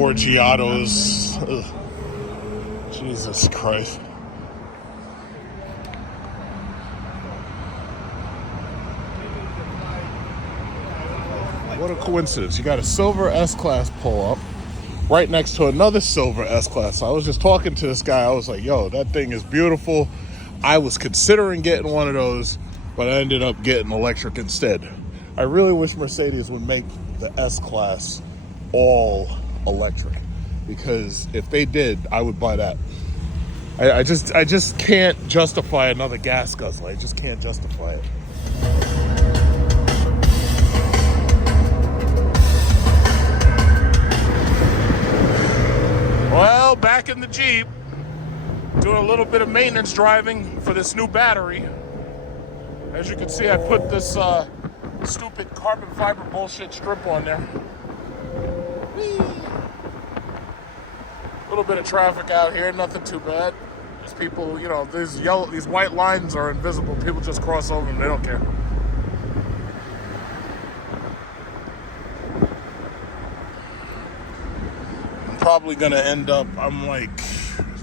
4 Giottos. Ugh. Jesus Christ. What a coincidence. You got a silver S-Class pull-up right next to another silver S-Class. I was just talking to this guy. I was like, yo, that thing is beautiful. I was considering getting one of those, but I ended up getting electric instead. I really wish Mercedes would make the S-Class all electric, because if they did, I would buy that. I just can't justify another gas guzzler. I just can't justify it. Well, back in the Jeep, doing a little bit of maintenance driving for this new battery. As you can see, I put this stupid carbon fiber bullshit strip on there. Whee! A little bit of traffic out here, nothing too bad. There's people, you know, these white lines are invisible. People just cross over them, they don't care. I'm probably gonna end up, I'm like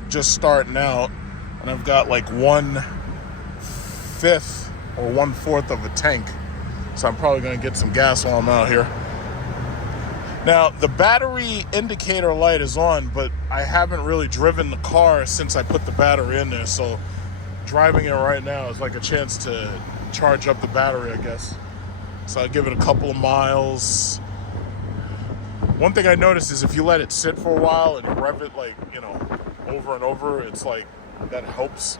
just starting out, and I've got like 1/5 or 1/4 of a tank. So I'm probably gonna get some gas while I'm out here. Now, the battery indicator light is on, but I haven't really driven the car since I put the battery in there, so driving it right now is like a chance to charge up the battery, I guess. So I'll give it a couple of miles. One thing I noticed is if you let it sit for a while and you rev it, like, you know, over and over, it's like, that helps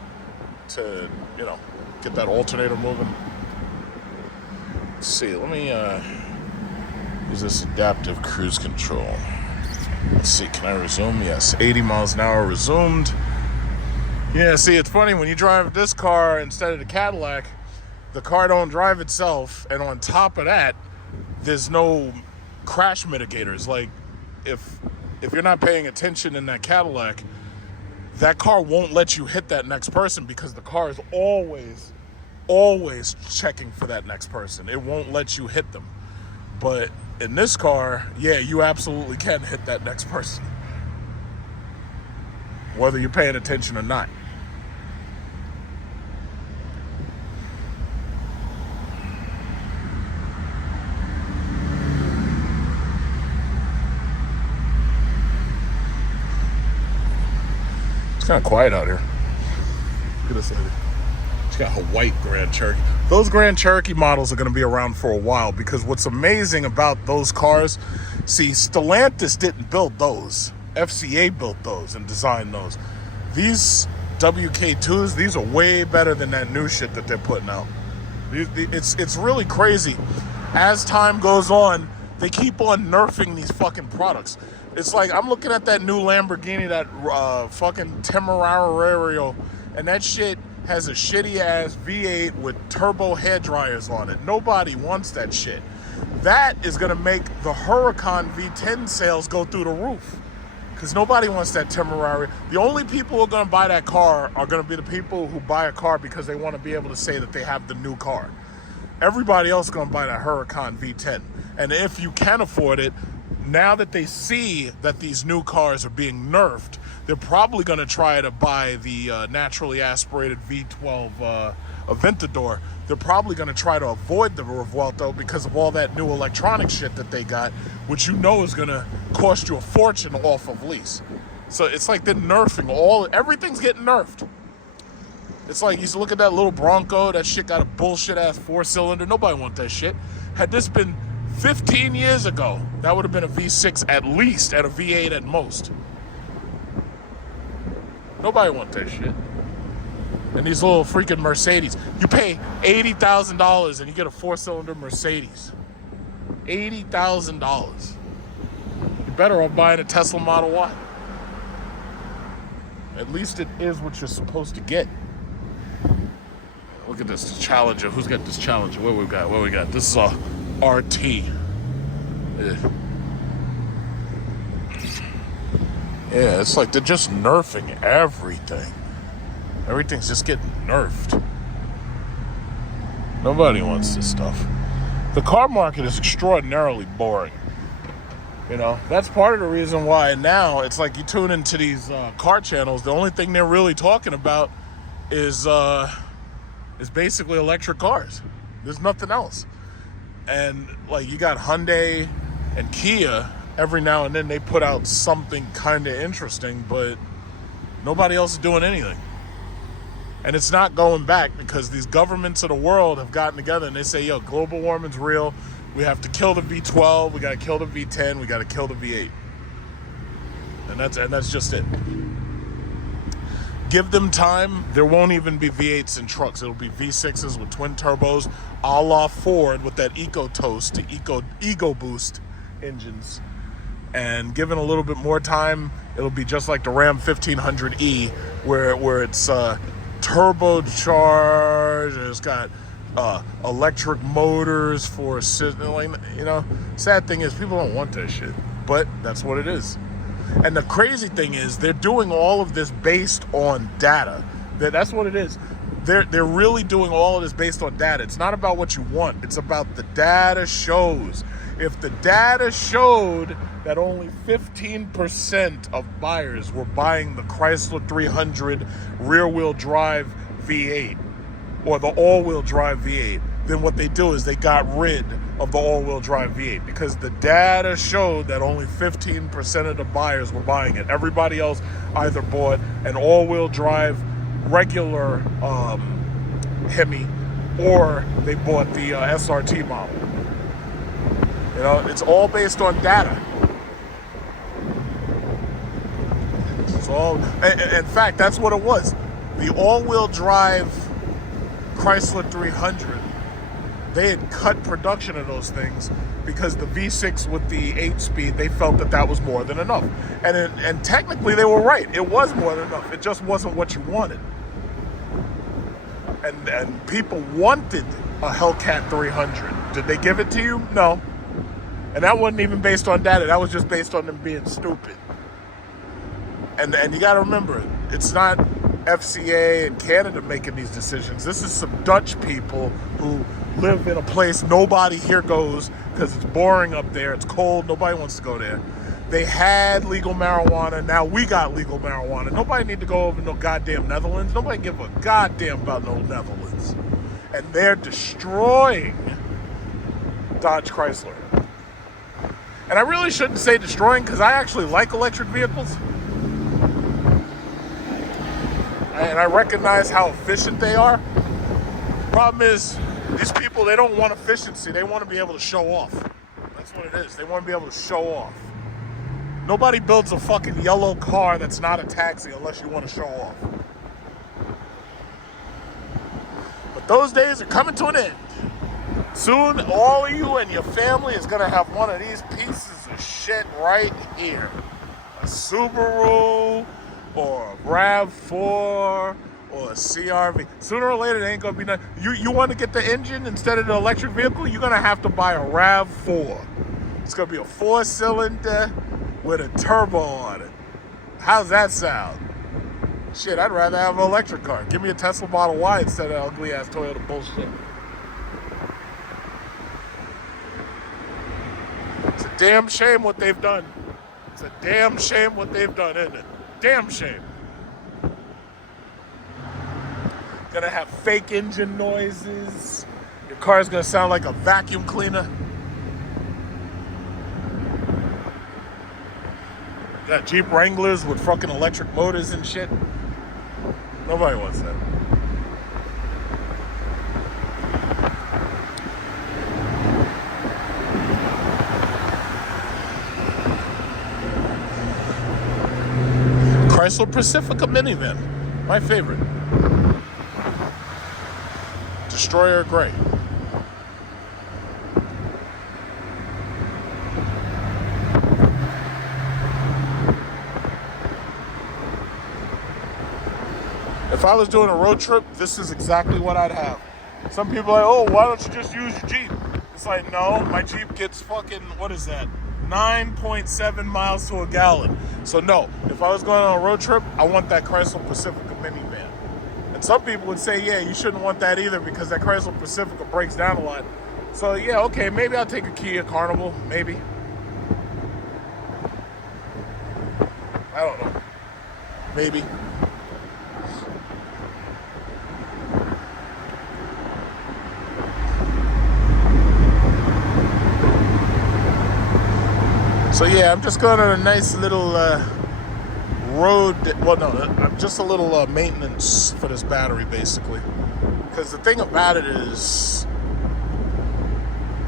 to, you know, get that alternator moving. Let's see, let me use this adaptive cruise control. Let's see, can I resume? Yes, 80 miles an hour resumed. Yeah, see, it's funny, when you drive this car instead of the Cadillac, the car don't drive itself, and on top of that, there's no crash mitigators. Like, if you're not paying attention in that Cadillac, that car won't let you hit that next person, because the car is always checking for that next person. It won't let you hit them. But in this car, yeah, you absolutely can hit that next person, whether you're paying attention or not. It's kind of quiet out here. Look at this lady. She got her white Grand Cherokee. Those Grand Cherokee models are going to be around for a while, because what's amazing about those cars, see, Stellantis didn't build those. FCA built those and designed those. These WK2s, these are way better than that new shit that they're putting out. It's really crazy. As time goes on, they keep on nerfing these fucking products. It's like, I'm looking at that new Lamborghini, that fucking Temerario, and that shit has a shitty ass V8 with turbo hair dryers on it. Nobody wants that shit. That is gonna make the Huracan V10 sales go through the roof, because nobody wants that Temerario. The only people who are gonna buy that car are gonna be the people who buy a car because they want to be able to say that they have the new car. Everybody else is gonna buy that Huracan V10. And if you can afford it, now that they see that these new cars are being nerfed, they're probably going to try to buy the naturally aspirated V12 Aventador. They're probably going to try to avoid the Revuelto because of all that new electronic shit that they got, which you know is going to cost you a fortune off of lease. So it's like they're nerfing everything's getting nerfed. It's like, you look at that little Bronco, that shit got a bullshit ass 4-cylinder. Nobody wants that shit. Had this been 15 years ago, that would have been a V6 at least, at a V8 at most. Nobody wants that shit. And these little freaking Mercedes. You pay $80,000 and you get a 4-cylinder Mercedes. $80,000. You're better off buying a Tesla Model Y. At least it is what you're supposed to get. Look at this Challenger. Who's got this Challenger? What we got? This is a RT. Yeah, it's like they're just nerfing everything. Everything's just getting nerfed. Nobody wants this stuff. The car market is extraordinarily boring. That's part of the reason why now it's like you tune into these car channels. The only thing they're really talking about is basically electric cars. There's nothing else. And like you got Hyundai and Kia, every now and then they put out something kind of interesting, but nobody else is doing anything. And it's not going back because these governments of the world have gotten together and they say, yo, global warming's real. We have to kill the V12. We got to kill the V10. We got to kill the V8. And that's just it. Give them time. There won't even be V8s in trucks. It'll be V6s with twin turbos, a la Ford with that EcoToast, the Ego Boost engines. And given a little bit more time, it'll be just like the Ram 1500E, where it's turbocharged and it's got electric motors for sad thing is people don't want that shit, but that's what it is. And the crazy thing is they're doing all of this based on data. That's what it is. They're really doing all of this based on data. It's not about what you want. It's about the data shows. If the data showed that only 15% of buyers were buying the Chrysler 300 rear-wheel drive V8 or the all-wheel drive V8, then what they do is they got rid of the all-wheel drive V8 because the data showed that only 15% of the buyers were buying it. Everybody else either bought an all-wheel drive regular Hemi or they bought the SRT model. It's all based on data. It's all, in fact, that's what it was. The all-wheel drive Chrysler 300, they had cut production of those things because the V6 with the 8-speed, they felt that was more than enough. And technically they were right. It was more than enough. It just wasn't what you wanted. And people wanted a Hellcat 300. Did they give it to you? No. And that wasn't even based on data. That was just based on them being stupid. And you got to remember, it's not FCA and Canada making these decisions. This is some Dutch people who live in a place nobody here goes because it's boring up there. It's cold. Nobody wants to go there. They had legal marijuana. Now we got legal marijuana. Nobody need to go over no goddamn Netherlands. Nobody give a goddamn about no Netherlands. And they're destroying Dodge Chrysler. And I really shouldn't say destroying because I actually like electric vehicles. And I recognize how efficient they are. Problem is, these people, they don't want efficiency. They want to be able to show off. That's what it is. They want to be able to show off. Nobody builds a fucking yellow car that's not a taxi unless you want to show off. But those days are coming to an end. Soon, all of you and your family is going to have one of these pieces of shit right here. A Subaru, or a RAV4, or a CRV. Sooner or later, they ain't going to be nothing. You want to get the engine instead of the electric vehicle, you're going to have to buy a RAV4. It's going to be a 4-cylinder with a turbo on it. How's that sound? Shit, I'd rather have an electric car. Give me a Tesla Model Y instead of ugly-ass Toyota bullshit. It's a damn shame what they've done. It's a damn shame what they've done, isn't it? Damn shame. Gonna have fake engine noises. Your car's gonna sound like a vacuum cleaner. Got Jeep Wranglers with fucking electric motors and shit. Nobody wants that. Chrysler Pacifica minivan, my favorite. Destroyer gray. If I was doing a road trip, this is exactly what I'd have. Some people are like, oh, why don't you just use your Jeep? It's like, no, my Jeep gets fucking, what is that? 9.7 miles to a gallon. So no, if I was going on a road trip, I want that Chrysler Pacifica minivan. And some people would say, yeah, you shouldn't want that either because that Chrysler Pacifica breaks down a lot. So yeah, okay, maybe I'll take a Kia Carnival, maybe. maybe. So yeah, I'm just going on a nice little road. Well, no, just a little maintenance for this battery, basically. Because the thing about it is,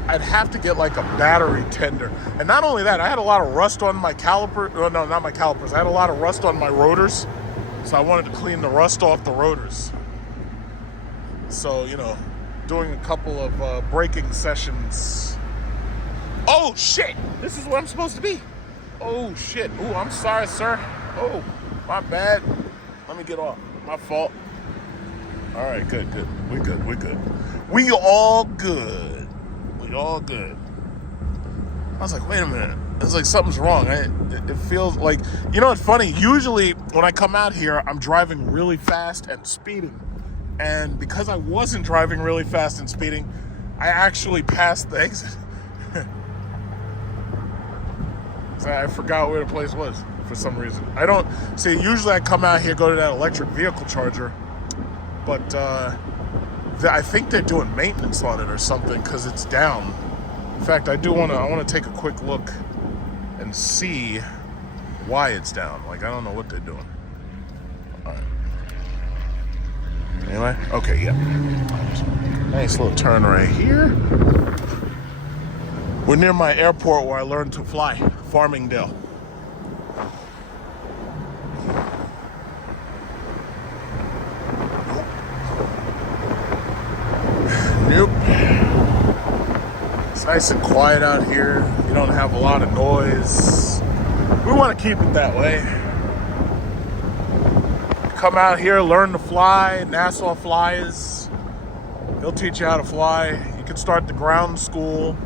I'd have to get like a battery tender. And not only that, I had a lot of rust on my caliper. Oh, no, not my calipers. I had a lot of rust on my rotors. So I wanted to clean the rust off the rotors. So, you know, doing a couple of braking sessions. Oh, shit. This is where I'm supposed to be. Oh, shit. Ooh, I'm sorry, sir. Oh, my bad. Let me get off. My fault. All right, good. We good. We all good. All good. I was like, wait a minute. It's like something's wrong. It feels like, you know what's funny? Usually when I come out here, I'm driving really fast and speeding. And because I wasn't driving really fast and speeding, I actually passed the exit. So I forgot where the place was for some reason. I don't, see, usually I come out here, go to that electric vehicle charger, but I think they're doing maintenance on it or something because it's down. In fact, I want to take a quick look and see why it's down. Like, I don't know what they're doing. All right. Anyway, okay, yeah. Nice little turn right here. We're near my airport where I learned to fly, Farmingdale. Nope. It's nice and quiet out here. You don't have a lot of noise. We want to keep it that way. Come out here, learn to fly. Nassau Flies. He'll teach you how to fly. You can start the ground school,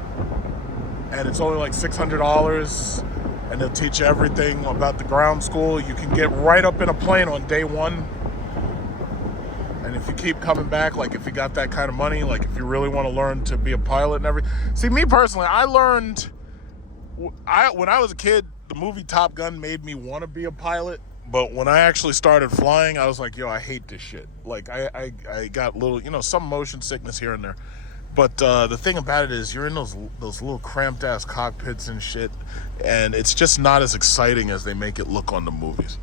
and it's only like $600. And they'll teach you everything about the ground school. You can get right up in a plane on day one. And if you keep coming back, like if you got that kind of money, like if you really want to learn to be a pilot and everything. See, me personally, I learned, when I was a kid, the movie Top Gun made me want to be a pilot. But when I actually started flying, I was like, yo, I hate this shit. Like I got little, you know, some motion sickness here and there. But the thing about it is you're in those little cramped ass cockpits and shit. And it's just not as exciting as they make it look on the movies.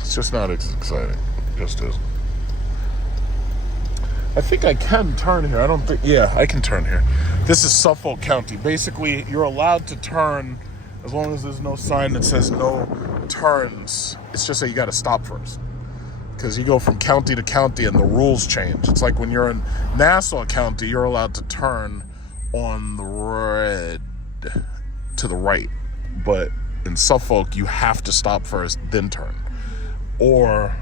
It's just not as exciting. It just isn't. I think I can turn here. I don't think... Yeah, I can turn here. This is Suffolk County. Basically, you're allowed to turn as long as there's no sign that says no turns. It's just that you got to stop first. Because you go from county to county and the rules change. It's like when you're in Nassau County, you're allowed to turn on the red to the right. But in Suffolk, you have to stop first, then turn. Or,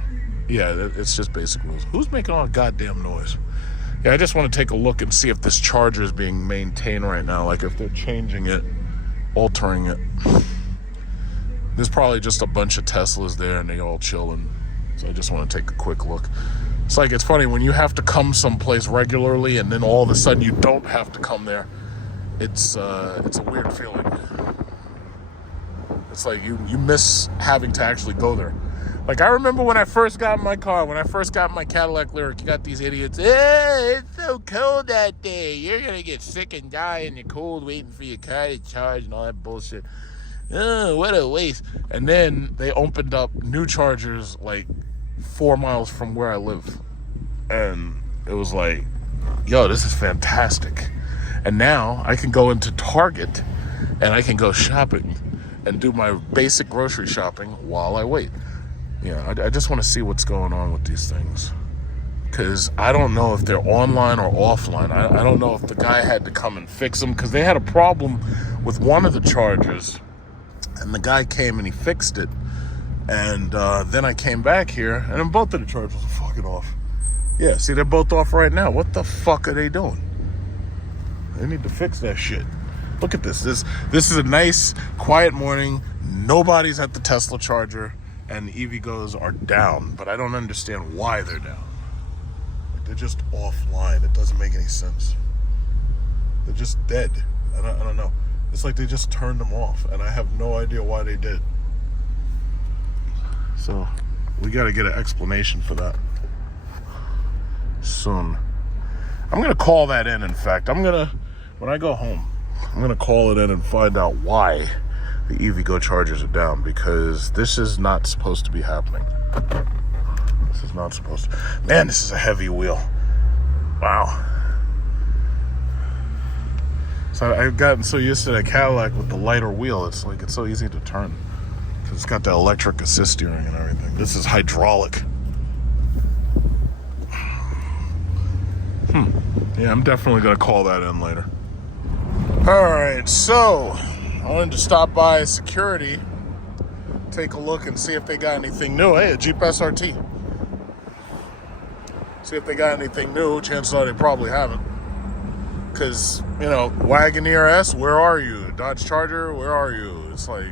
yeah, it's just basic rules. Who's making all the goddamn noise? Yeah, I just want to take a look and see if this charger is being maintained right now. Like if they're changing it, altering it. There's probably just a bunch of Teslas there and they all chilling. So I just want to take a quick look. It's like, it's funny when you have to come someplace regularly and then all of a sudden you don't have to come there. It's a weird feeling. It's like you miss having to actually go there. Like, I remember when I first got in my car, when I first got my Cadillac Lyric, you got these idiots, hey, it's so cold that day. You're going to get sick and die in the cold waiting for your car to charge and all that bullshit. Oh, what a waste. And then they opened up new chargers like 4 miles from where I live. And it was like, yo, this is fantastic. And now I can go into Target and I can go shopping and do my basic grocery shopping while I wait. Yeah, I just want to see what's going on with these things. Because I don't know if they're online or offline. I don't know if the guy had to come and fix them. Because they had a problem with one of the chargers. And the guy came and he fixed it. And then I came back here. And then both of the chargers are fucking off. Yeah, see, they're both off right now. What the fuck are they doing? They need to fix that shit. Look at this. This is a nice, quiet morning. Nobody's at the Tesla charger. And the EVGos are down, but I don't understand why they're down. Like, they're just offline. It doesn't make any sense. They're just dead. I don't know. It's like they just turned them off, and I have no idea why they did. So we got to get an explanation for that soon. I'm gonna call that in fact. When I go home, I'm gonna call it in and find out why the EVgo chargers are down, because this is not supposed to be happening. This is not supposed to. Man, this is a heavy wheel. Wow. So I've gotten so used to that Cadillac with the lighter wheel. It's like it's so easy to turn because it's got the electric assist steering and everything. This is hydraulic. Yeah, I'm definitely gonna call that in later. All right, so I wanted to stop by security, take a look and see if they got anything new. Hey, a Jeep SRT. See if they got anything new. Chances are they probably haven't. Because, you know, Wagoneer S, where are you? Dodge Charger, where are you? It's like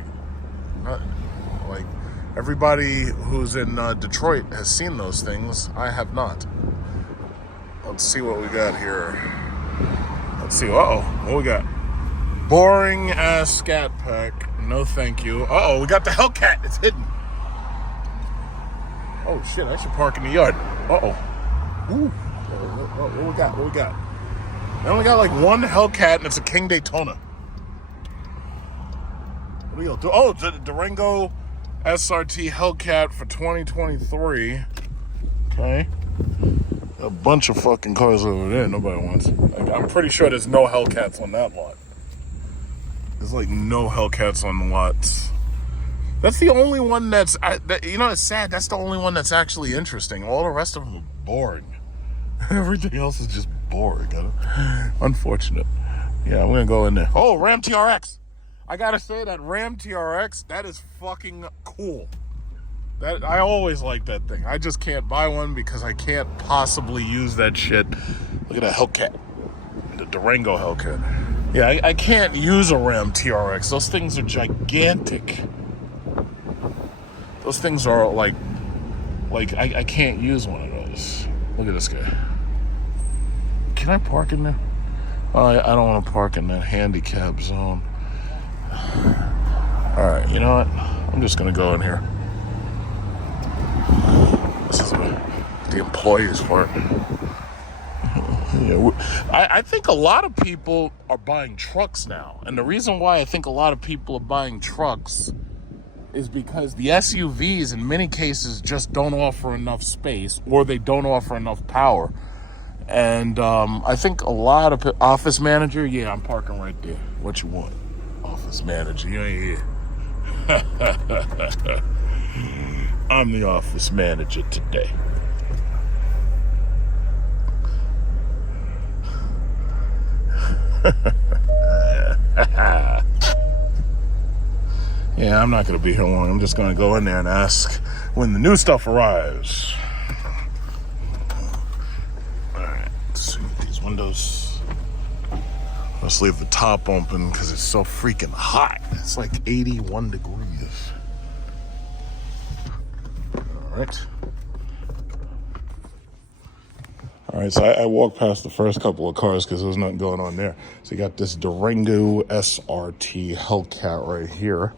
everybody who's in Detroit has seen those things. I have not. Let's see what we got here. Let's see. Uh-oh, what we got? Boring ass Scat Pack. No thank you. Uh-oh, we got the Hellcat. It's hidden. Oh shit, I should park in the yard. Uh-oh. Ooh. What we got? What we got? I only got like one Hellcat, and it's a King Daytona. What do you do? Oh, the Durango SRT Hellcat for 2023. Okay. A bunch of fucking cars over there nobody wants. Like, I'm pretty sure there's no Hellcats on that lot. There's like no Hellcats on the lots. That's the only one that's, you know, it's sad. That's the only one that's actually interesting. All the rest of them are boring. Everything else is just boring. Unfortunate. Yeah, I'm gonna go in there. Oh, Ram TRX. I gotta say that Ram TRX, that is fucking cool. That I always like that thing. I just can't buy one because I can't possibly use that shit. Look at that Hellcat. The Durango Hellcat. Yeah, I can't use a Ram TRX. Those things are gigantic. Those things are like I can't use one of those. Look at this guy. Can I park in there? Oh, I don't want to park in that handicap zone. All right, you know what? I'm just gonna go in here. This is the employees part. Yeah, I think a lot of people are buying trucks now. And the reason why I think a lot of people are buying trucks is because the SUVs in many cases just don't offer enough space, or they don't offer enough power. And I think a lot of office manager, yeah, I'm parking right there. What you want? Office manager, yeah. I'm the office manager today. Yeah, I'm not going to be here long. I'm just going to go in there and ask when the new stuff arrives. All right, let's see these windows. Let's leave the top open because it's so freaking hot. It's like 81 degrees. All right. All right, so I walked past the first couple of cars because there was nothing going on there. So you got this Durango SRT Hellcat right here.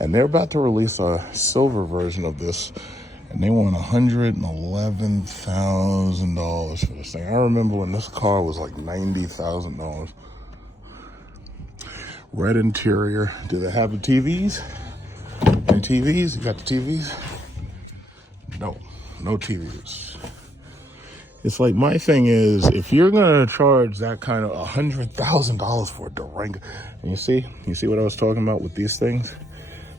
And they're about to release a silver version of this. And they want $111,000 for this thing. I remember when this car was like $90,000. Red interior. Do they have the TVs? Any TVs? You got the TVs? No TVs. It's like, my thing is, if you're gonna charge that kind of $100,000 for a Durango, and you see what I was talking about with these things?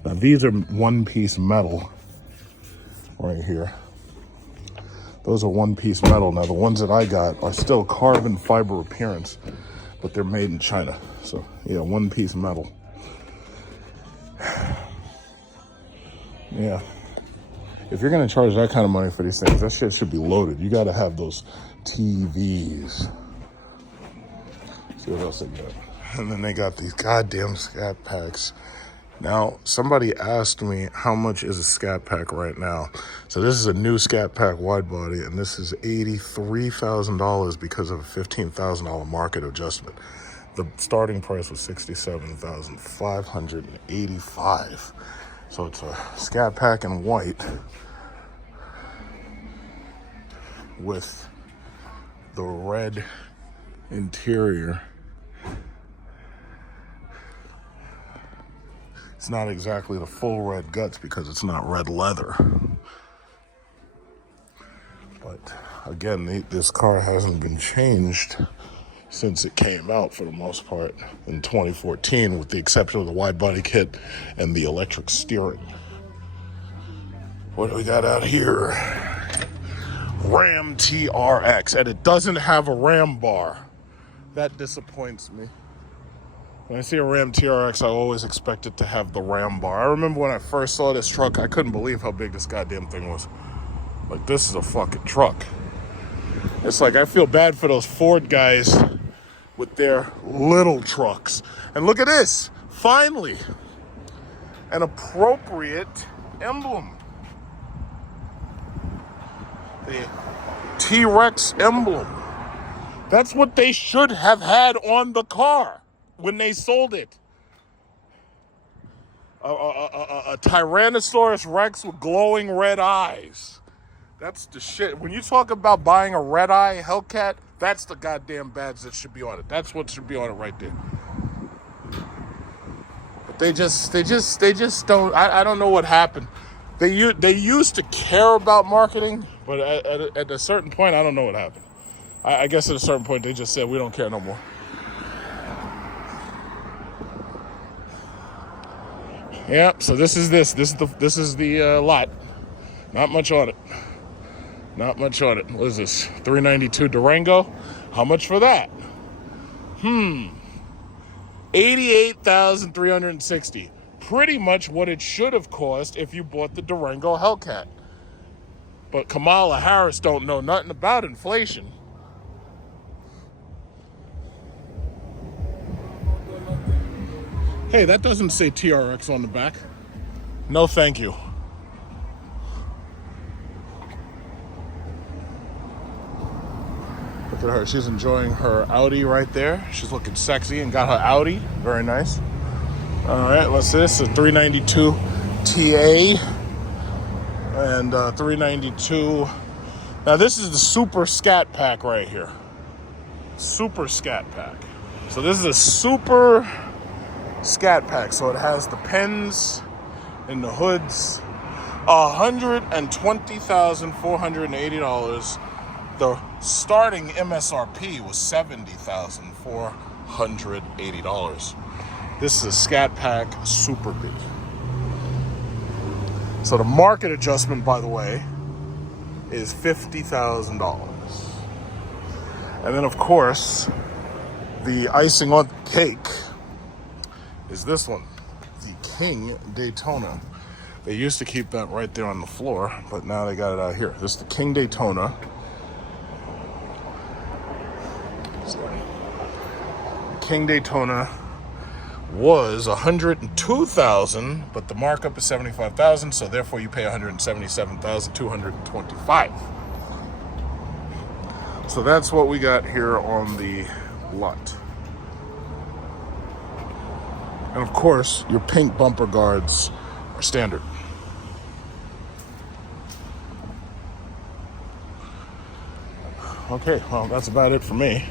Now these are one-piece metal right here. Those are one-piece metal. Now the ones that I got are still carbon fiber appearance, but they're made in China. So yeah, one-piece metal. Yeah. If you're gonna charge that kind of money for these things, that shit should be loaded. You gotta have those TVs. See what else they got. And then they got these goddamn Scat Packs. Now, somebody asked me how much is a Scat Pack right now. So this is a new Scat Pack wide body, and this is $83,000 because of a $15,000 market adjustment. The starting price was $67,585. So it's a Scat Pack in white with the red interior. It's not exactly the full red guts because it's not red leather. But again, this car hasn't been changed since it came out for the most part in 2014, with the exception of the wide body kit and the electric steering. What do we got out here? Ram TRX, and it doesn't have a ram bar. That disappoints me. When I see a Ram TRX, I always expect it to have the ram bar. I remember when I first saw this truck, I couldn't believe how big this goddamn thing was. Like, this is a fucking truck. It's like, I feel bad for those Ford guys with their little trucks. And look at this, finally, an appropriate emblem. The T-Rex emblem. That's what they should have had on the car when they sold it. A Tyrannosaurus Rex with glowing red eyes. That's the shit. When you talk about buying a red eye Hellcat, that's the goddamn badge that should be on it. That's what should be on it right there. But they just don't. I don't know what happened. They used to care about marketing, but at a certain point, I don't know what happened. I guess at a certain point, they just said, we don't care no more. Yeah, so this is the lot. Not much on it. Not much on it. What is this? 392 Durango? How much for that? $88,360. Pretty much what it should have cost if you bought the Durango Hellcat. But Kamala Harris don't know nothing about inflation. Hey, that doesn't say TRX on the back. No, thank you. Look at her. She's enjoying her Audi right there. She's looking sexy and got her Audi. Very nice. All right, let's see. This is a 392 TA and 392. Now, this is the Super Scat Pack right here. Super Scat Pack. So this is a Super Scat Pack. So it has the pens and the hoods. $120,480. The starting MSRP was $70,480. This is a Scat Pack Super B. So the market adjustment, by the way, is $50,000. And then, of course, the icing on the cake is this one, the King Daytona. They used to keep that right there on the floor, but now they got it out here. This is the King Daytona. King Daytona was $102,000, but the markup is $75,000, so therefore you pay $177,225. So that's what we got here on the lot. And of course, your pink bumper guards are standard. Okay, well, that's about it for me.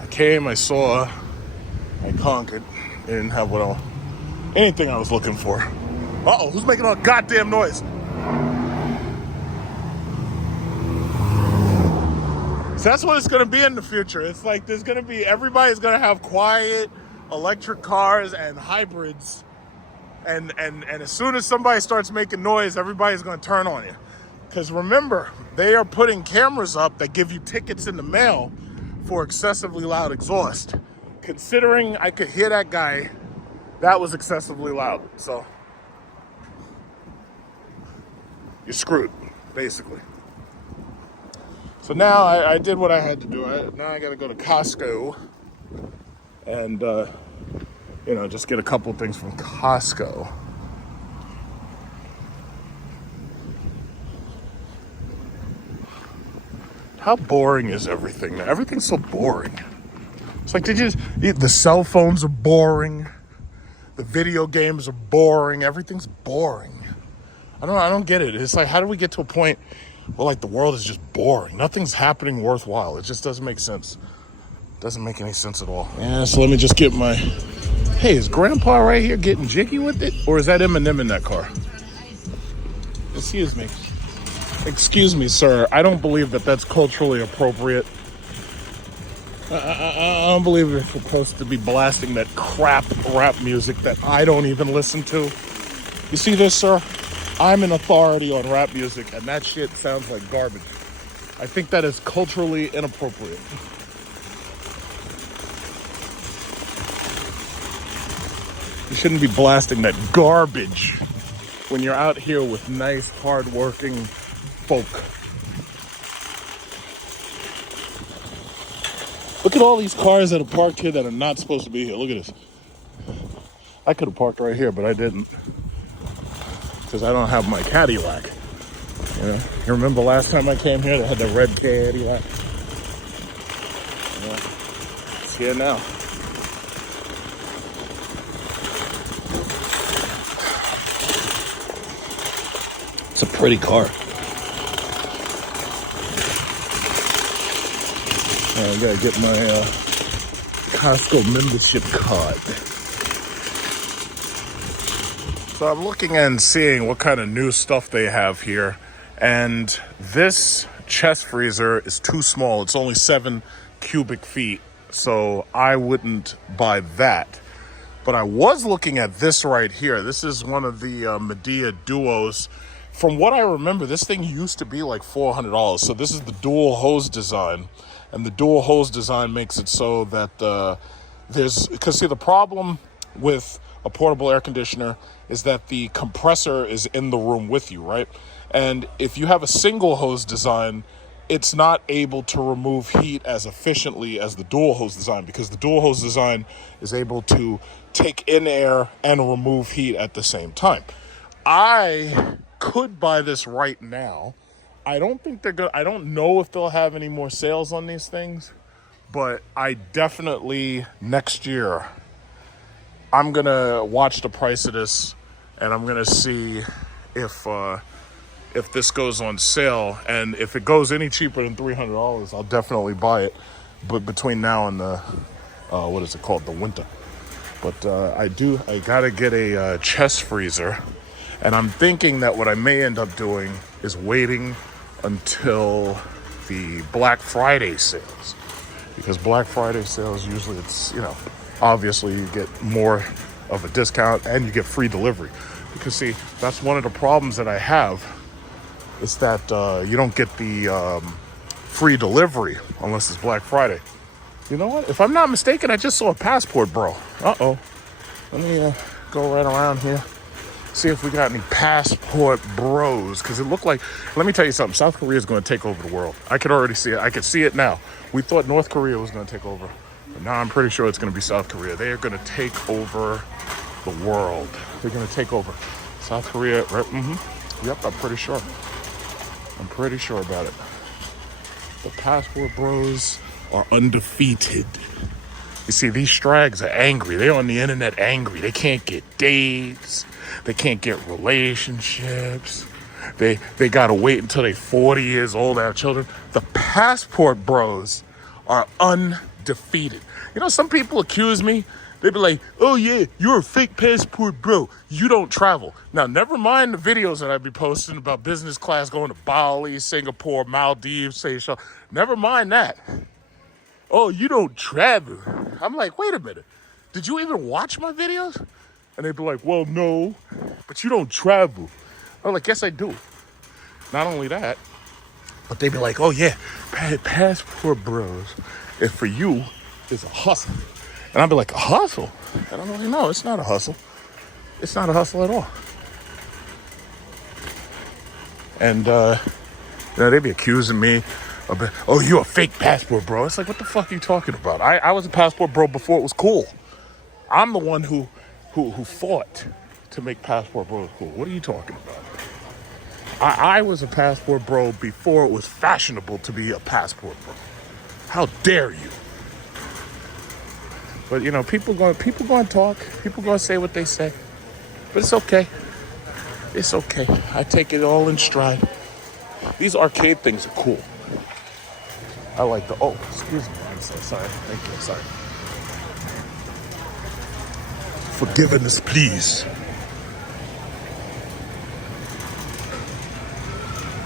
I came, I saw, I conquered. They didn't have anything I was looking for. Uh-oh, who's making all that goddamn noise? So that's what it's going to be in the future. It's like everybody's going to have quiet electric cars and hybrids. And as soon as somebody starts making noise, everybody's going to turn on you. Because remember, they are putting cameras up that give you tickets in the mail for excessively loud exhaust. Considering I could hear that guy, that was excessively loud. So you're screwed, basically. So now I did what I had to do. Now I got to go to Costco and, just get a couple things from Costco. How boring is everything now? Everything's so boring. It's like the cell phones are boring. The video games are boring. Everything's boring. I don't get it. It's like, how do we get to a point where like the world is just boring? Nothing's happening worthwhile. It just doesn't make sense. Doesn't make any sense at all. Yeah, so let me just get my... Hey, is Grandpa right here getting jiggy with it? Or is that Eminem in that car? Excuse me. Excuse me, sir. I don't believe that that's culturally appropriate. I don't believe we're supposed to be blasting that crap rap music that I don't even listen to. You see this, sir? I'm an authority on rap music, and that shit sounds like garbage. I think that is culturally inappropriate. You shouldn't be blasting that garbage when you're out here with nice, hard-working folk. Look at all these cars that are parked here that are not supposed to be here. Look at this. I could have parked right here, but I didn't. Because I don't have my Cadillac. You know? You remember last time I came here, they had the red Cadillac? Yeah. It's here now. It's a pretty car. I gotta get my Costco membership card. So I'm looking and seeing what kind of new stuff they have here. And this chest freezer is too small. It's only 7 cubic feet. So I wouldn't buy that. But I was looking at this right here. This is one of the Medea Duos. From what I remember, this thing used to be like $400. So this is the dual hose design. And the dual hose design makes it so that because see, the problem with a portable air conditioner is that the compressor is in the room with you, right? And if you have a single hose design, it's not able to remove heat as efficiently as the dual hose design, because the dual hose design is able to take in air and remove heat at the same time. I could buy this right now. I don't think they're good. I don't know if they'll have any more sales on these things, but I definitely next year I'm gonna watch the price of this, and I'm gonna see if this goes on sale, and if it goes any cheaper than $300, I'll definitely buy it. But between now and the what is it called, the winter. But I gotta get a chest freezer, and I'm thinking that what I may end up doing is waiting until the Black Friday sales, because Black Friday sales usually, it's, you know, obviously you get more of a discount and you get free delivery. Because see, that's one of the problems that I have, is that you don't get the free delivery unless it's Black Friday. You know what? If I'm not mistaken, I just saw a Passport Bro. Uh-oh. Let me go right around here. See if we got any Passport Bros, because it looked like, let me tell you something, South Korea is going to take over the world. I could already see it. I could see it now. We thought North Korea was going to take over, but now I'm pretty sure it's going to be South Korea. They are going to take over the world. They're going to take over South Korea, right? Yep, I'm pretty sure. I'm pretty sure about it. The Passport Bros are undefeated. You see, these strags are angry. They're on the internet angry. They can't get dates. They can't get relationships. They gotta wait until they're 40 years old to have children. The Passport Bros are undefeated. You know, some people accuse me. They be like, oh yeah, you're a fake Passport Bro. You don't travel. Now, never mind the videos that I be posting about business class going to Bali, Singapore, Maldives, Seychelles. Never mind that. Oh, you don't travel. I'm like, wait a minute. Did you even watch my videos? And they'd be like, well, no, but you don't travel. I'm like, yes, I do. Not only that, but they'd be like, oh yeah, Passport Bros, if for you, is a hustle. And I'd be like, a hustle? I don't really know. It's not a hustle. It's not a hustle at all. And, you know, they'd be accusing me of, oh, you a fake Passport Bro. It's like, what the fuck are you talking about? I was a Passport Bro before it was cool. I'm the one who fought to make Passport Bros cool. What are you talking about? I was a Passport Bro before it was fashionable to be a Passport Bro. How dare you? But you know, people going to talk. People going to say what they say. But it's okay. It's okay. I take it all in stride. These arcade things are cool. I like the. Oh, excuse me. I'm so sorry. Thank you. Sorry. Forgiveness, please.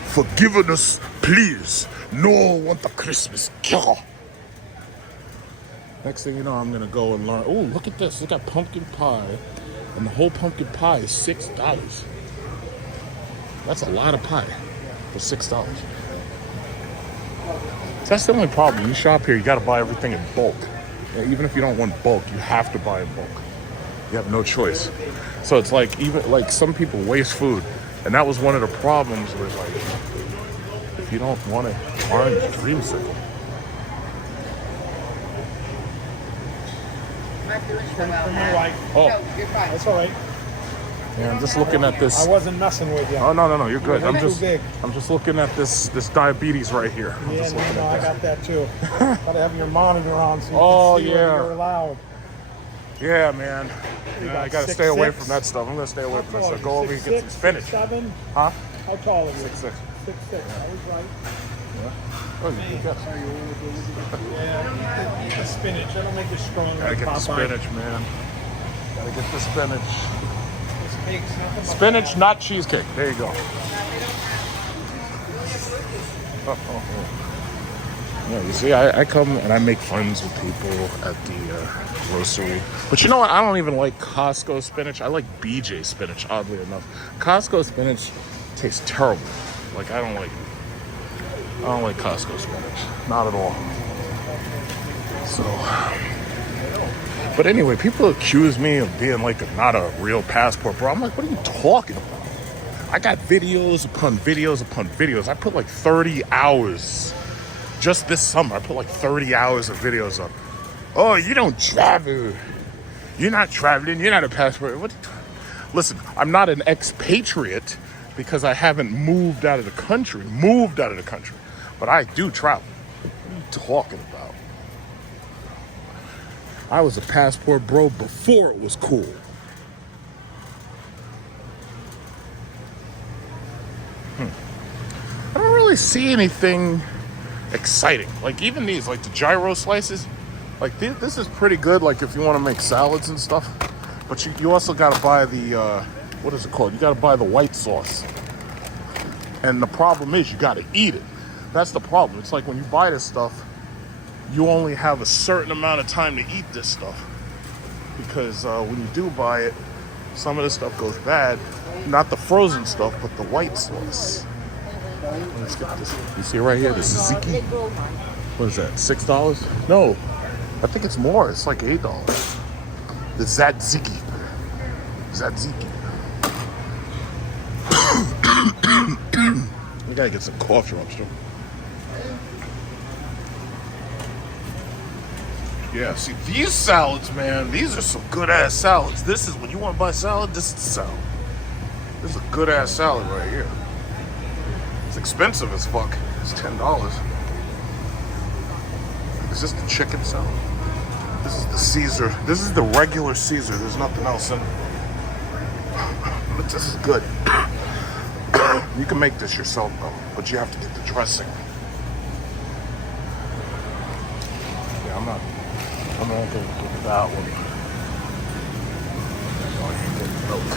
Forgiveness, please. No one want the Christmas carol. Next thing you know, I'm gonna go and learn. Oh, look at this. Look at pumpkin pie. And the whole pumpkin pie is $6. That's a lot of pie for $6. That's the only problem. You shop here, you gotta buy everything in bulk. Yeah, even if you don't want bulk, you have to buy in bulk. You have no choice. So it's like, even like some people waste food. And that was one of the problems with like, if you don't want an orange dreamsicle. Oh, that's all right. Yeah, I'm just looking at this. I wasn't messing with you. Oh no, you're good. I'm too big. just looking at this diabetes right here. Yeah, no, I got that too. Gotta have your monitor on so you can see whether you're allowed. Yeah, man. I gotta stay away from that stuff. I'm gonna stay away from that stuff. Go over here and get some spinach. 7? Huh? How tall are you? 6'6". 6'6". I was right. Oh, you guess. Yeah, eat the spinach. That'll make you strong. Gotta get the spinach, man. Gotta get the spinach. Spinach, not cheesecake. There you go. Yeah, you see, I come and I make friends with people at the grocery. But you know what? I don't even like Costco spinach. I like BJ spinach, oddly enough. Costco spinach tastes terrible. Like, I don't like it. I don't like Costco spinach. Not at all. So, but anyway, people accuse me of being like not a real passport bro. I'm like, what are you talking about? I got videos upon videos upon videos. I put like 30 hours just this summer. I put like 30 hours of videos up. Oh, you don't travel. You're not traveling. You're not a passport. What? Listen, I'm not an expatriate because I haven't moved out of the country. But I do travel. What are you talking about? I was a passport bro before it was cool. I don't really see anything exciting. Like even these, like the gyro slices, like this is pretty good. Like if you want to make salads and stuff. But you also got to buy the, what is it called? You got to buy the white sauce. And the problem is you got to eat it. That's the problem. It's like when you buy this stuff, you only have a certain amount of time to eat this stuff. Because when you do buy it, some of the stuff goes bad. Not the frozen stuff, but the white sauce. Let's get this. You see right here, the tzatziki? What is that, $6? No, I think it's more. It's like $8. The tzatziki. We gotta get some coffee, I'm sure. Yeah, see, these salads, man, these are some good-ass salads. This is, when you want to buy salad, this is the salad. This is a good-ass salad right here. It's expensive as fuck. It's $10. Is this the chicken salad? This is the Caesar. This is the regular Caesar. There's nothing else in it. But this is good. You can make this yourself, though, but you have to get the dressing. Yeah, I'm not going to get that one. I'm going to get milk.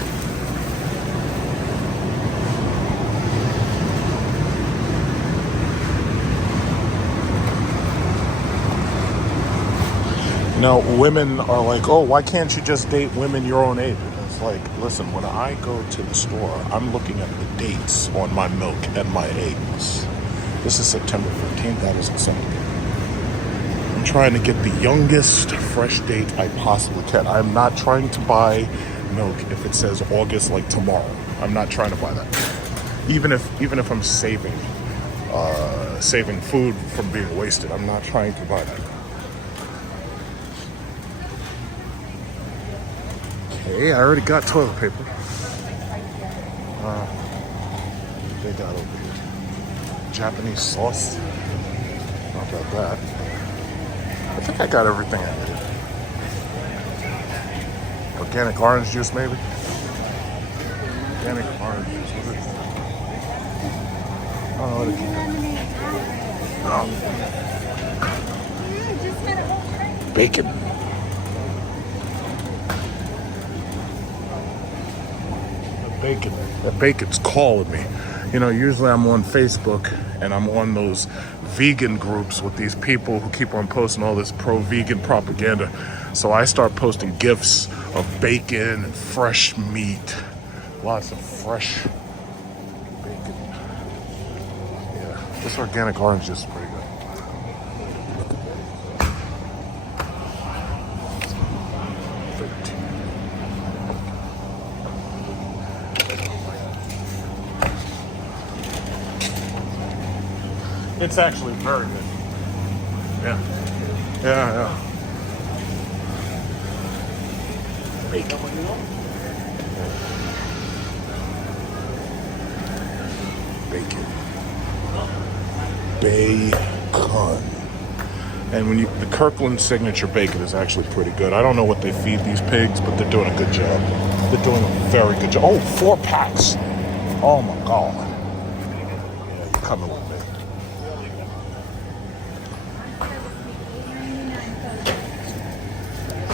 You know, women are like, oh, why can't you just date women your own age? And it's like, listen, when I go to the store, I'm looking at the dates on my milk and my eggs. This is September 15th. That is acceptable. I'm trying to get the youngest fresh date I possibly can. I'm not trying to buy milk if it says August, like tomorrow. I'm not trying to buy that. Even if I'm saving food from being wasted, I'm not trying to buy that. Okay, I already got toilet paper. They got over here Japanese sauce. Not about that. I think I got everything I needed. Organic orange juice, maybe? Organic orange juice. What is it? I don't know what it is. Bacon. That bacon's calling me. You know, usually I'm on Facebook and I'm on those vegan groups with these people who keep on posting all this pro-vegan propaganda. So I start posting gifs of bacon and fresh meat. Lots of fresh bacon. Yeah, this organic orange juice is pretty good. It's actually very good. Yeah. Bacon. Bacon. And when the Kirkland signature bacon is actually pretty good. I don't know what they feed these pigs, but they're doing a good job. They're doing a very good job. Oh, 4 packs. Oh my God. Yeah, you're coming with me.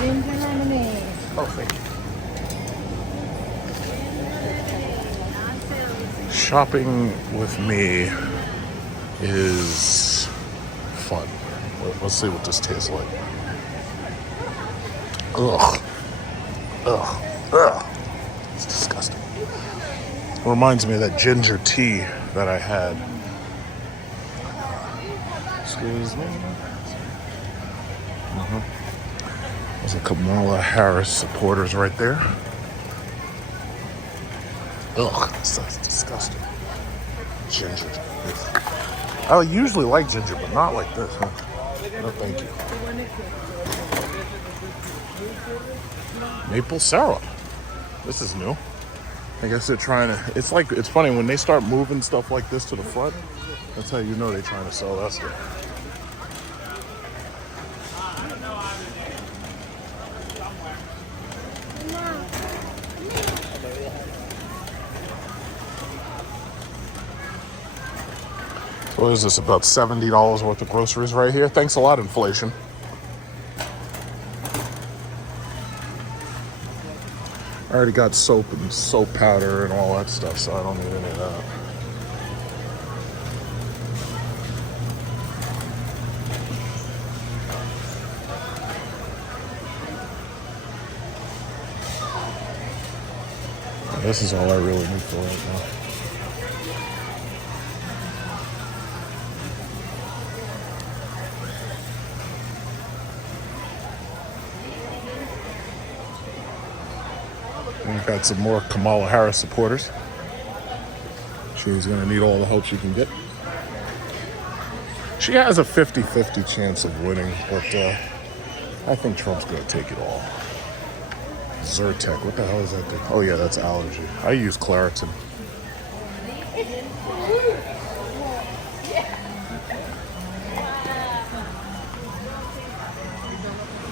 Ginger lemonade. Oh, thank you. Shopping with me is fun. Let's see what this tastes like. Ugh. It's disgusting. It reminds me of that ginger tea that I had. Excuse me. There's a Kamala Harris supporters right there. Ugh, that's disgusting. Ginger. I usually like ginger, but not like this, huh? No, thank you. Maple syrup. This is new. I guess they're trying to, it's funny, when they start moving stuff like this to the front, that's how you know they're trying to sell that stuff. What is this, about $70 worth of groceries right here? Thanks a lot, inflation. I already got soap and soap powder and all that stuff, so I don't need any of that. This is all I really need for right now. We've got some more Kamala Harris supporters. She's going to need all the help she can get. She has a 50-50 chance of winning, but I think Trump's going to take it all. Zyrtec, what the hell is that thing? Oh yeah, that's allergy. I use Claritin.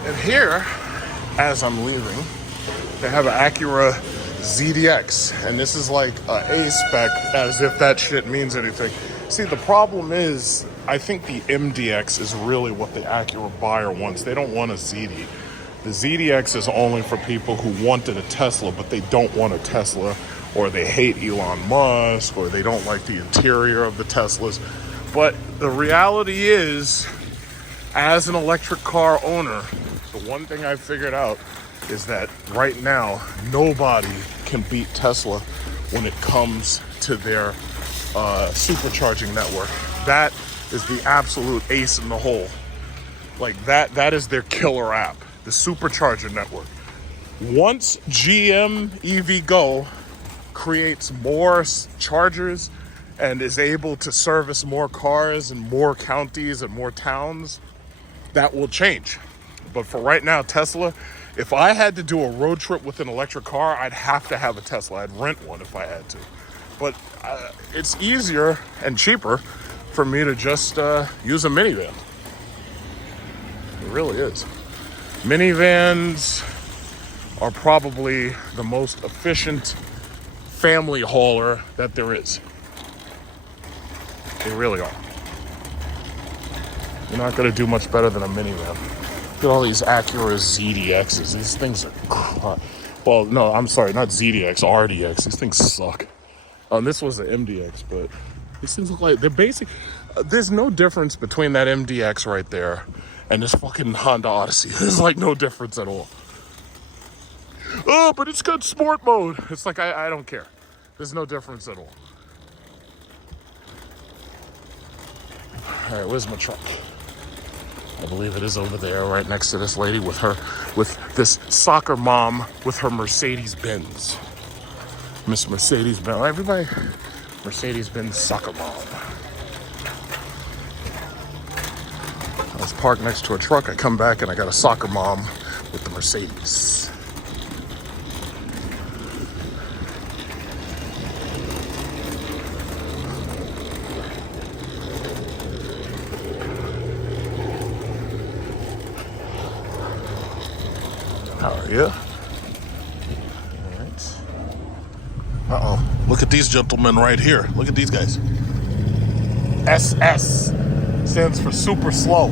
And here, as I'm leaving, they have an Acura ZDX, and this is like a A-spec, as if that shit means anything. See, the problem is, I think the MDX is really what the Acura buyer wants. They don't want a ZD. The ZDX is only for people who wanted a Tesla, but they don't want a Tesla, or they hate Elon Musk, or they don't like the interior of the Teslas. But the reality is, as an electric car owner, the one thing I figured out is that right now, nobody can beat Tesla when it comes to their supercharging network. That is the absolute ace in the hole. Like that is their killer app, the supercharger network. Once GM EV Go creates more chargers and is able to service more cars in more counties and more towns, that will change. But for right now, Tesla, if I had to do a road trip with an electric car, I'd have to have a Tesla. I'd rent one if I had to. But it's easier and cheaper for me to just use a minivan. It really is. Minivans are probably the most efficient family hauler that there is. They really are. You're not going to do much better than a minivan. Look at all these Acura ZDXs. These things are... Well, no, I'm sorry, not ZDX, RDX. These things suck. This was an MDX, but these things look like... They're basic... there's no difference between that MDX right there and this fucking Honda Odyssey. There's like no difference at all. Oh, but it's got sport mode. It's like, I don't care. There's no difference at all. All right, where's my truck? I believe it is over there, right next to this lady with this soccer mom with her Mercedes-Benz. Miss Mercedes-Benz. Everybody, Mercedes-Benz soccer mom. I was parked next to a truck. I come back and I got a soccer mom with the Mercedes. How are you? All right. Uh-oh. Look at these gentlemen right here. Look at these guys. SS stands for super slow.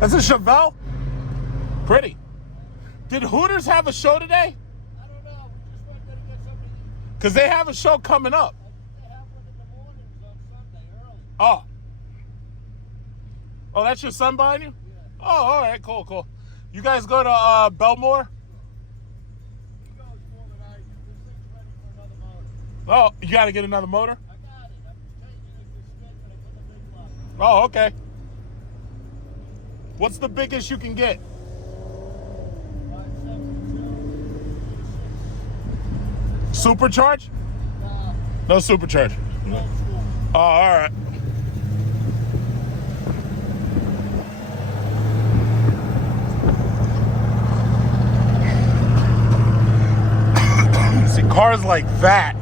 That's a Chevelle? Pretty. Did Hooters have a show today? I don't know. We just went there to get something to eat. Because they have a show coming up. They have one in the mornings on Sunday early. Oh. Oh, that's your son behind you? Yeah. Oh, all right. Cool, cool. You guys go to Belmore? He goes more than I do. This thing's ready for another motor. Oh, you got to get another motor? I got it. I'm just taking it this stick and I put the big block. Oh, okay. What's the biggest you can get? 572. Supercharge? No supercharge. No. Oh, all right. See, cars like that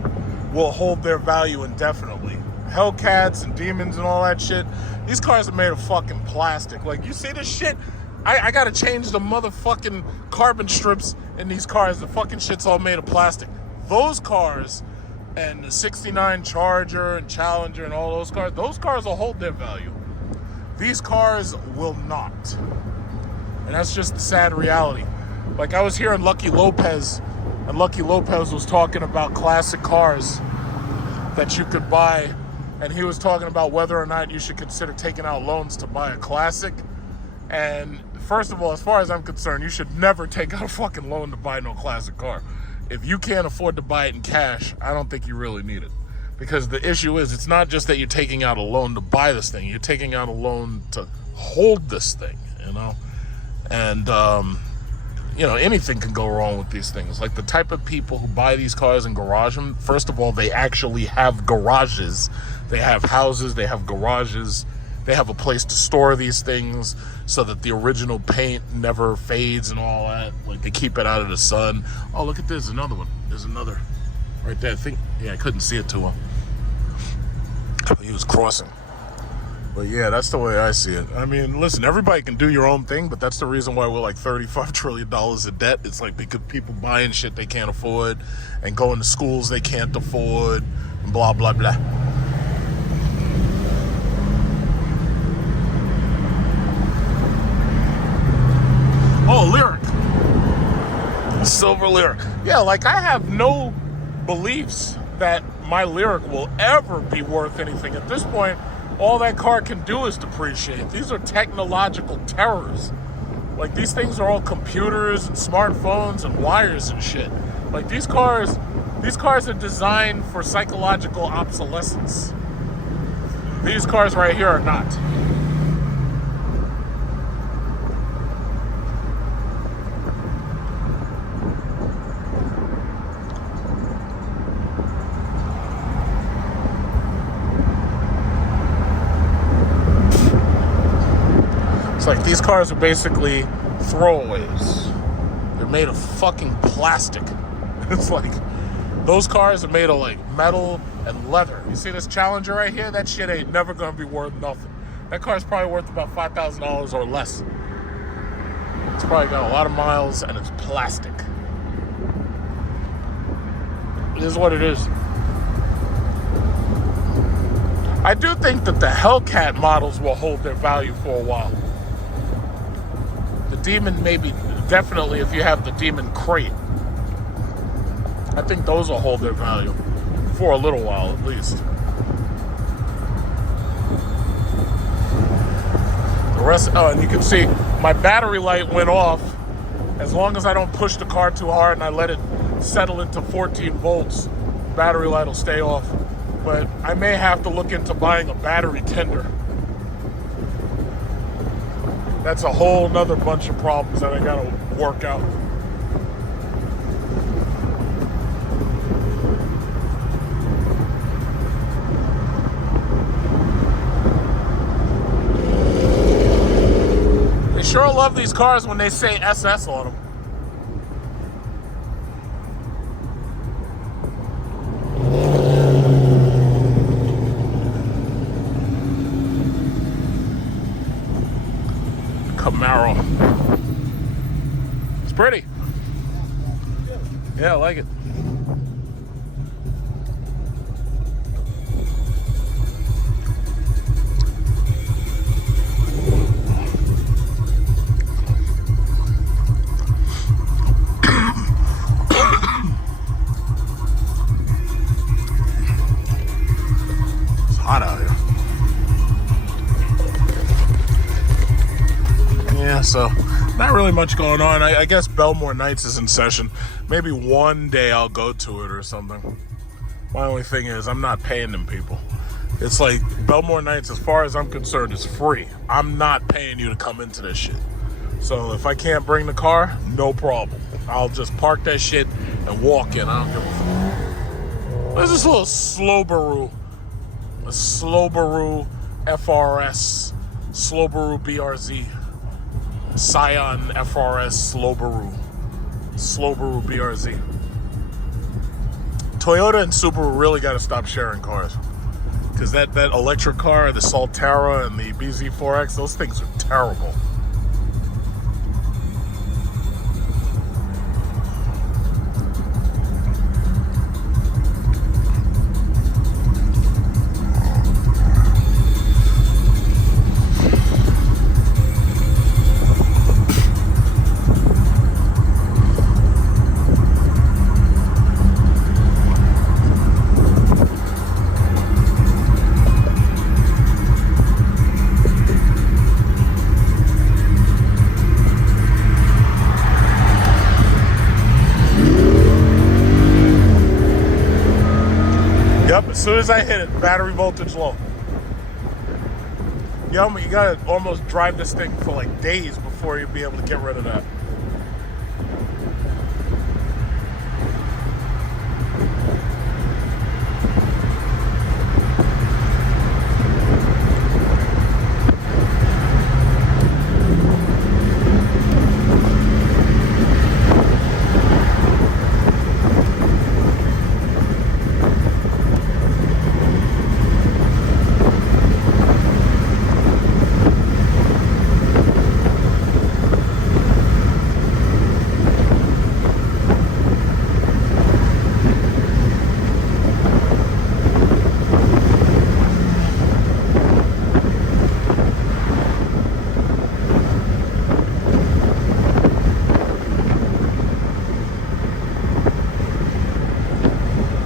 will hold their value indefinitely. Hellcats and demons and all that shit. These cars are made of fucking plastic. Like, you see this shit? I gotta change the motherfucking carbon strips in these cars. The fucking shit's all made of plastic. Those cars and the 69 Charger and Challenger and all those cars will hold their value. These cars will not. And that's just the sad reality. Like, I was hearing Lucky Lopez, and Lucky Lopez was talking about classic cars that you could buy, and he was talking about whether or not you should consider taking out loans to buy a classic. And first of all, as far as I'm concerned, you should never take out a fucking loan to buy no classic car. If you can't afford to buy it in cash, I don't think you really need it. Because the issue is, it's not just that you're taking out a loan to buy this thing. You're taking out a loan to hold this thing, you know? And, you know, anything can go wrong with these things. Like, the type of people who buy these cars and garage them, first of all, they actually have garages. They have houses, they have garages, they have a place to store these things so that the original paint never fades and all that. Like, they keep it out of the sun. Oh, look at this, another one. There's another right there. I think, yeah, I couldn't see it too well. He was crossing. But yeah, that's the way I see it. I mean, listen, everybody can do your own thing, but that's the reason why we're like $35 trillion in debt. It's like because people buying shit they can't afford and going to schools they can't afford and blah, blah, blah. Oh, Lyric. Silver Lyric. Yeah, like, I have no beliefs that my Lyric will ever be worth anything. At this point, all that car can do is depreciate. These are technological terrors. Like, these things are all computers and smartphones and wires and shit. Like, these cars are designed for psychological obsolescence. These cars right here are not. like these cars are basically throwaways. They're made of fucking plastic. It's like those cars are made of like metal and leather. You see this Challenger right here? That shit ain't never gonna be worth nothing. That car's probably worth about $5,000 or less. It's probably got a lot of miles and it's plastic. It is what it is. I do think that the Hellcat models will hold their value for a while. The Demon maybe, definitely if you have the Demon crate. I think those will hold their value for a little while at least. The rest, oh, and you can see my battery light went off. As long as I don't push the car too hard and I let it settle into 14 volts, battery light will stay off. But I may have to look into buying a battery tender. That's a whole nother bunch of problems that I gotta work out. They sure love these cars when they say SS on them. Camaro. It's pretty. Yeah, I like it. It's hot out here. Yeah, so not really much going on. I guess Belmore Nights is in session. Maybe one day I'll go to it or something. My only thing is I'm not paying them people. It's like Belmore Nights, as far as I'm concerned, is free. I'm not paying you to come into this shit. So if I can't bring the car, no problem. I'll just park that shit and walk in. I don't give a fuck. There's this little Slowbaroo. A Slowbaroo FRS. Slowbaroo BRZ. Scion FRS Slowbaroo BRZ. Toyota and Subaru really got to stop sharing cars, because that electric car, the Solterra and the BZ4X, those things are terrible. As soon as I hit it, battery voltage low. You gotta almost drive this thing for like days before you'll be able to get rid of that.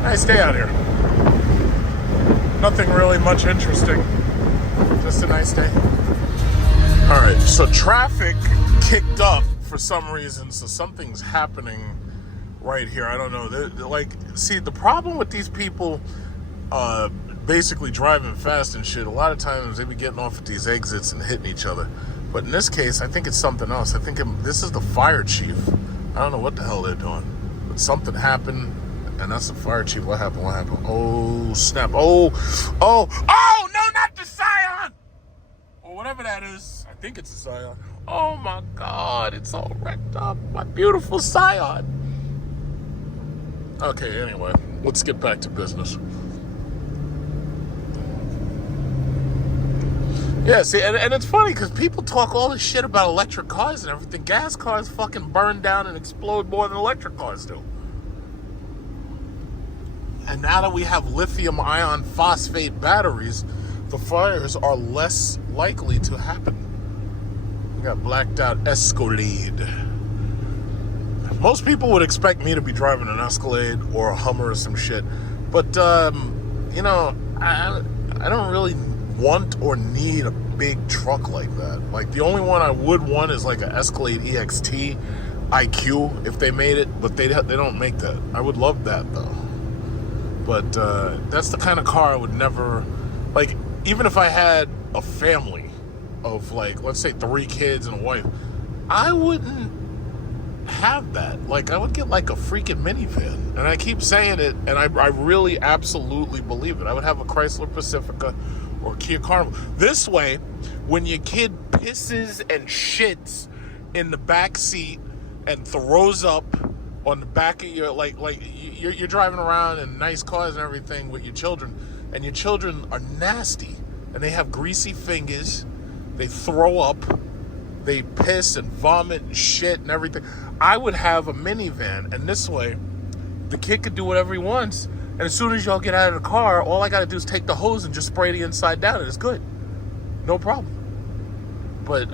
Nice day out here. Nothing really much interesting. Just a nice day. All right, so traffic kicked up for some reason, so something's happening right here. I don't know. They're like, see, the problem with these people basically driving fast and shit, a lot of times they be getting off at these exits and hitting each other. But in this case, I think it's something else. I think this is the fire chief. I don't know what the hell they're doing, but something happened. And that's the fire chief. What happened? What happened? Oh, snap. Oh, no, not the Scion! Or whatever that is. I think it's a Scion. Oh my God, it's all wrecked up. My beautiful Scion. Okay, anyway, let's get back to business. Yeah, see, and it's funny because people talk all this shit about electric cars and everything. Gas cars fucking burn down and explode more than electric cars do. And now that we have lithium ion phosphate batteries, the fires are less likely to happen. We got blacked out Escalade. Most people would expect me to be driving an Escalade or a Hummer or some shit. But, you know, I don't really want or need a big truck like that. Like, the only one I would want is like an Escalade EXT IQ if they made it. But they don't make that. I would love that, though. But that's the kind of car I would never, like, even if I had a family of, like, let's say 3 kids and a wife, I wouldn't have that. Like, I would get, like, a freaking minivan. And I keep saying it, and I really absolutely believe it. I would have a Chrysler Pacifica or Kia Carnival. This way, when your kid pisses and shits in the back seat and throws up on the back of your, like you're driving around in nice cars and everything with your children, and your children are nasty, and they have greasy fingers, they throw up, they piss and vomit and shit and everything. I would have a minivan, and this way, the kid could do whatever he wants, and as soon as y'all get out of the car, all I gotta do is take the hose and just spray the inside down, and it's good. No problem. But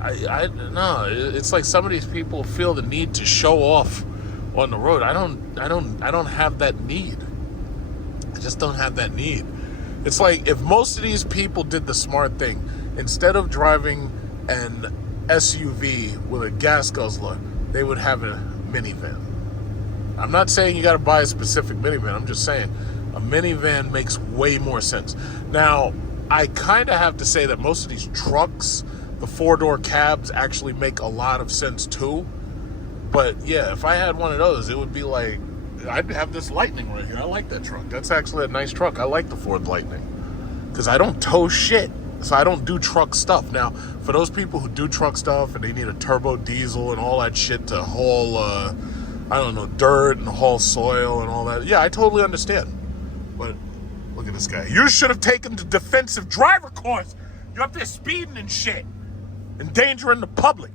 no, it's like some of these people feel the need to show off on the road. I don't have that need. I just don't have that need. It's like if most of these people did the smart thing, instead of driving an SUV with a gas guzzler, they would have a minivan. I'm not saying you got to buy a specific minivan. I'm just saying a minivan makes way more sense. Now, I kind of have to say that most of these trucks, the 4-door cabs, actually make a lot of sense too. But yeah, if I had one of those, it would be like, I'd have this Lightning right here. I like that truck. That's actually a nice truck. I like the Ford Lightning because I don't tow shit. So I don't do truck stuff. Now, for those people who do truck stuff and they need a turbo diesel and all that shit to haul, I don't know, dirt and haul soil and all that. Yeah, I totally understand. But look at this guy. You should have taken the defensive driver course. You're up there speeding and shit, endangering the public.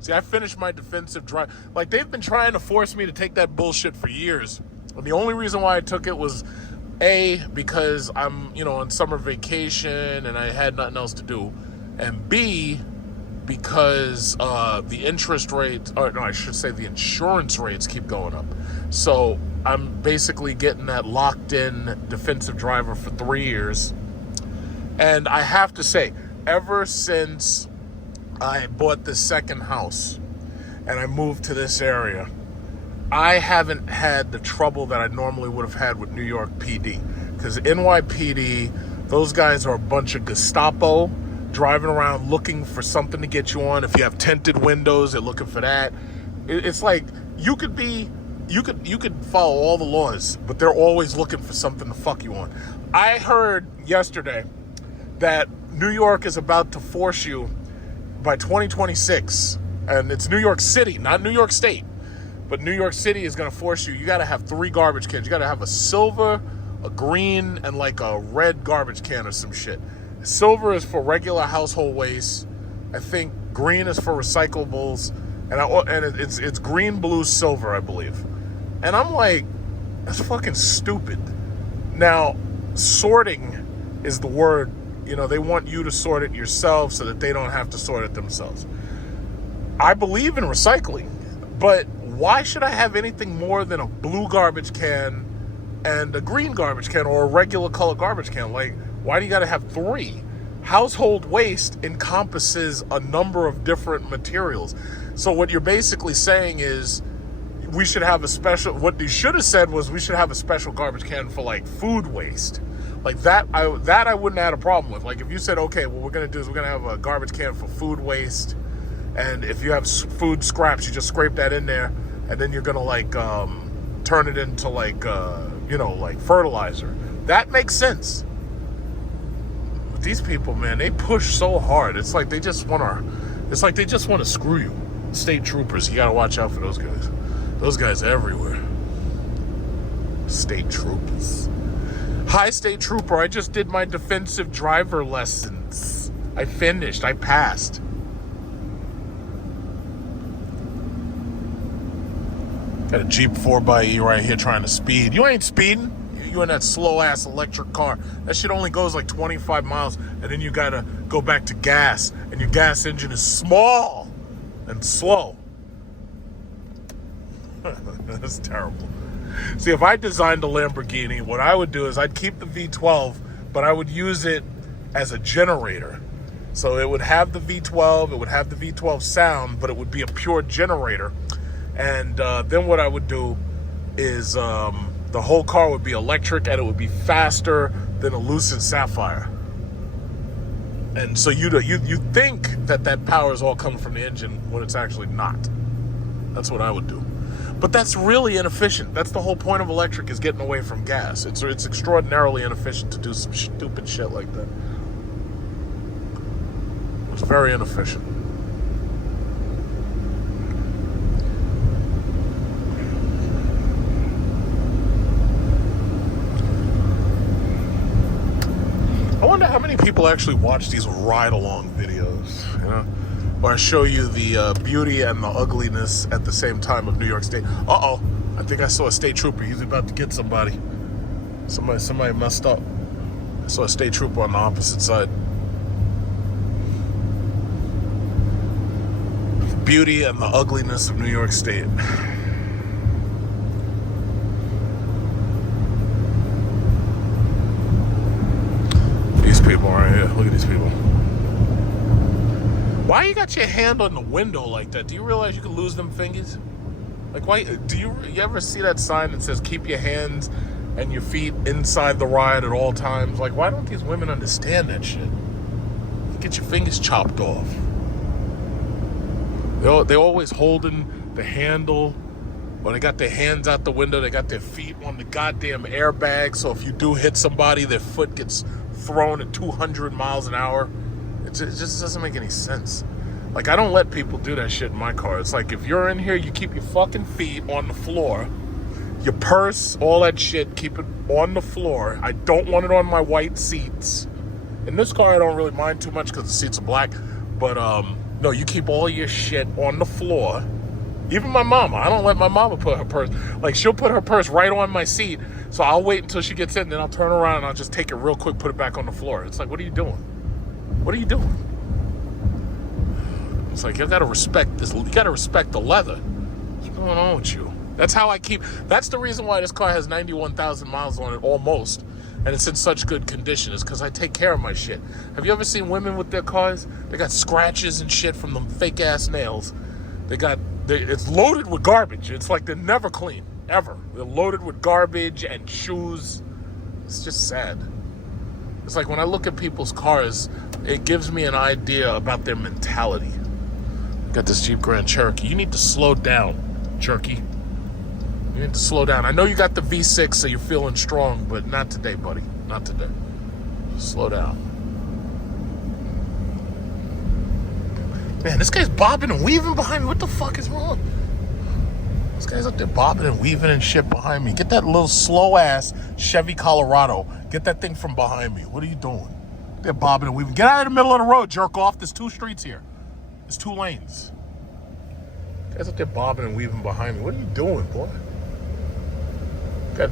See, I finished my defensive drive. Like, they've been trying to force me to take that bullshit for years. And the only reason why I took it was, A, because I'm, on summer vacation and I had nothing else to do. And B, because the interest rates, or no, I should say the insurance rates keep going up. So I'm basically getting that locked-in defensive driver for 3 years. And I have to say, ever since I bought this second house and I moved to this area, I haven't had the trouble that I normally would have had with New York PD. Because NYPD, those guys are a bunch of Gestapo driving around looking for something to get you on. If you have tinted windows, they're looking for that. It's like you could follow all the laws, but they're always looking for something to fuck you on. I heard yesterday that New York is about to force you by 2026, and it's New York City, not New York State, but New York City is going to force you got to have 3 garbage cans. You got to have a silver, a green, and like a red garbage can or some shit. Silver is for regular household waste. I think green is for recyclables, and it's green, blue, silver, I believe. And I'm like, that's fucking stupid. Now, sorting is the word. They want you to sort it yourself so that they don't have to sort it themselves. I believe in recycling, but why should I have anything more than a blue garbage can and a green garbage can or a regular color garbage can? Like, why do you got to have 3? Household waste encompasses a number of different materials. So what you're basically saying is we should have a special, what you should have said was we should have a special garbage can for like food waste. Like that I wouldn't have had a problem with. Like if you said, okay, what we're going to do is we're going to have a garbage can for food waste. And if you have food scraps, you just scrape that in there. And then you're going to like turn it into like, like fertilizer. That makes sense. these people, man, they push so hard. It's like they just want to screw you. State troopers, you gotta watch out for those guys. Those guys everywhere. State troopers. Hi, state trooper. I just did my defensive driver lessons. I finished. I passed. Got a Jeep 4xe right here trying to speed. You ain't speeding. You in that slow-ass electric car. That shit only goes like 25 miles, and then you gotta go back to gas, and your gas engine is small and slow. That's terrible. See, if I designed a Lamborghini, what I would do is I'd keep the V12, but I would use it as a generator. So it would have the V12, it would have the V12 sound, but it would be a pure generator. And then what I would do is the whole car would be electric, and it would be faster than a Lucid Sapphire. And so you think that power is all coming from the engine when it's actually not. That's what I would do. But that's really inefficient. That's the whole point of electric, is getting away from gas. It's extraordinarily inefficient to do some stupid shit like that. It's very inefficient. I wonder how many people actually watch these ride-along videos, you know? Where I show you the beauty and the ugliness at the same time of New York State. Uh-oh, I think I saw a state trooper. He's about to get somebody. Somebody messed up. I saw a state trooper on the opposite side. Beauty and the ugliness of New York State. These people right here. Look at these people. Why you got your hand on the window like that? Do you realize you can lose them fingers? Like, why? Do you ever see that sign that says keep your hands and your feet inside the ride at all times? Like, why don't these women understand that shit? You get your fingers chopped off. They're always holding the handle. When they got their hands out the window, they got their feet on the goddamn airbag. So if you do hit somebody, their foot gets thrown at 200 miles an hour. It just doesn't make any sense. Like, I don't let people do that shit in my car. It's like, if you're in here, you keep your fucking feet on the floor. Your purse, all that shit, keep it on the floor. I don't want it on my white seats. In this car, I don't really mind too much because the seats are black. But, no, you keep all your shit on the floor. Even my mama. I don't let my mama put her purse. Like, she'll put her purse right on my seat. So I'll wait until she gets in, then I'll turn around and I'll just take it real quick, put it back on the floor. It's like, what are you doing? What are you doing? It's like, you gotta respect this. You gotta respect the leather. What's going on with you? That's how I keep. That's the reason why this car has 91,000 miles on it, almost, and it's in such good condition. Is because I take care of my shit. Have you ever seen women with their cars? They got scratches and shit from them fake ass nails. It's loaded with garbage. It's like they're never clean, ever. They're loaded with garbage and shoes. It's just sad. It's like when I look at people's cars, it gives me an idea about their mentality. Got this Jeep Grand Cherokee. You need to slow down, Cherokee. You need to slow down. I know you got the V6, so you're feeling strong, but not today, buddy. Not today. Slow down. Man, this guy's bobbing and weaving behind me. What the fuck is wrong? This guy's up there bobbing and weaving and shit behind me. Get that little slow-ass Chevy Colorado. Get that thing from behind me. What are you doing? They're bobbing and weaving. Get out of the middle of the road, jerk off. There's 2 streets here. There's 2 lanes. Guys up there bobbing and weaving behind me. What are you doing, boy? You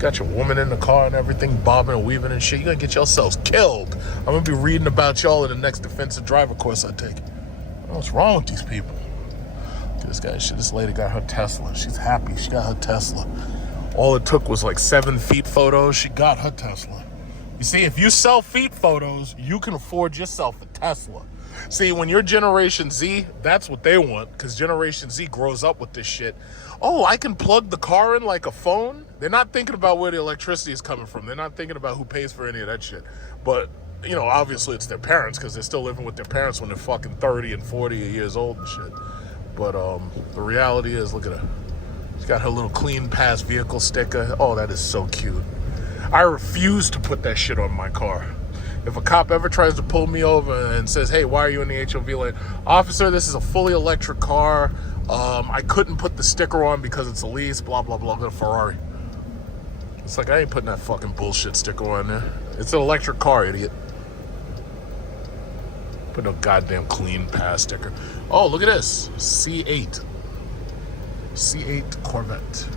got your woman in the car and everything, bobbing and weaving and shit. You're gonna get yourselves killed. I'm gonna be reading about y'all in the next defensive driver course I take. What's wrong with these people? This guy, shit, this lady got her Tesla. She's happy. She got her Tesla. All it took was like 7 feet photos. She got her Tesla. You see, if you sell feet photos, you can afford yourself a Tesla. See, when you're Generation Z, that's what they want, because Generation Z grows up with this shit. Oh, I can plug the car in like a phone? They're not thinking about where the electricity is coming from. They're not thinking about who pays for any of that shit. But, you know, obviously it's their parents, because they're still living with their parents when they're fucking 30 and 40 years old and shit. But the reality is, look at her. She's got her little clean pass vehicle sticker. Oh, that is so cute. I refuse to put that shit on my car. If a cop ever tries to pull me over and says, hey, why are you in the HOV lane? Officer, this is a fully electric car. I couldn't put the sticker on because it's a lease, blah, blah, blah, the Ferrari. It's like, I ain't putting that fucking bullshit sticker on there. It's an electric car, idiot. Put no goddamn clean pass sticker. Oh, look at this. C8. C8 Corvette.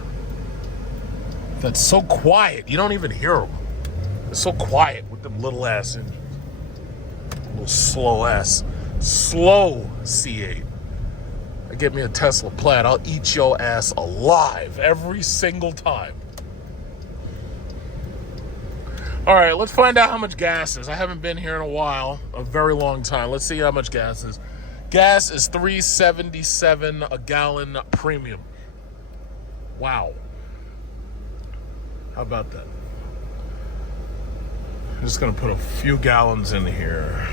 That's so quiet. You don't even hear them. It's so quiet with them little ass engines. Little slow ass. Slow C8. I get me a Tesla Plaid. I'll eat your ass alive every single time. All right, let's find out how much gas is. I haven't been here in a while, a very long time. Let's see how much gas is. Gas is $3.77 a gallon premium. Wow. How about that? I'm just gonna put a few gallons in here.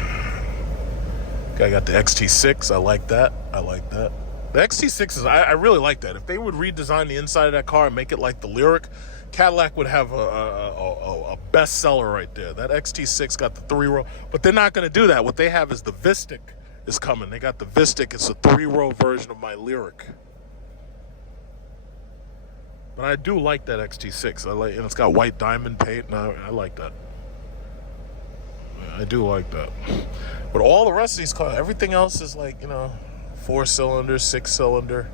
Okay, I got the XT6. I like that. I like that. The XT6 is, I really like that. If they would redesign the inside of that car and make it like the Lyric, Cadillac would have a bestseller right there. That XT6 got the 3-row, but they're not going to do that. What they have is the Vistic is coming. They got the Vistic. It's a 3-row version of my Lyric. But I do like that XT6. I like, and it's got white diamond paint, and I like that. I do like that. But all the rest of these cars, everything else is like, 4-cylinder, 6-cylinder.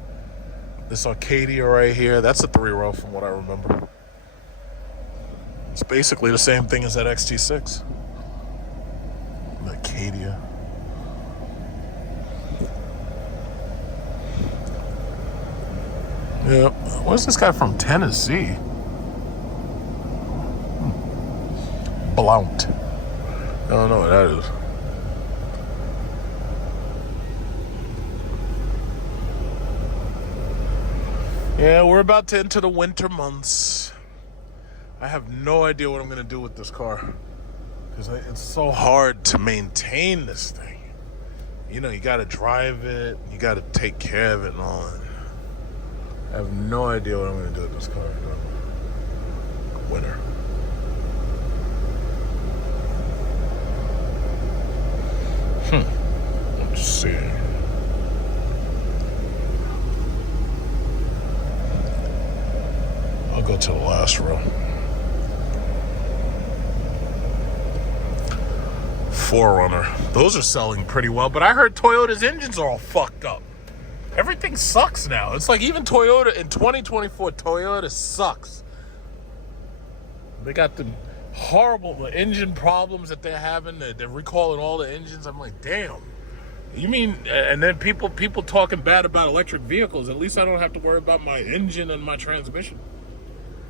This Arcadia right here, that's a 3-row from what I remember. It's basically the same thing as that XT6. Arcadia. Yeah, where's this guy from Tennessee? Blount. I don't know what that is. Yeah, we're about to enter the winter months. I have no idea what I'm going to do with this car. Because it's so hard to maintain this thing. You got to drive it. You got to take care of it and all that. I have no idea what I'm going to do with this car. Winter. Let's see. I'll go to the last row. 4Runner. Those are selling pretty well, but I heard Toyota's engines are all fucked up. Everything sucks now. It's like even Toyota in 2024, Toyota sucks. They got the horrible engine problems that they're having. They're recalling all the engines. I'm like, damn. You mean, and then people talking bad about electric vehicles. At least I don't have to worry about my engine and my transmission.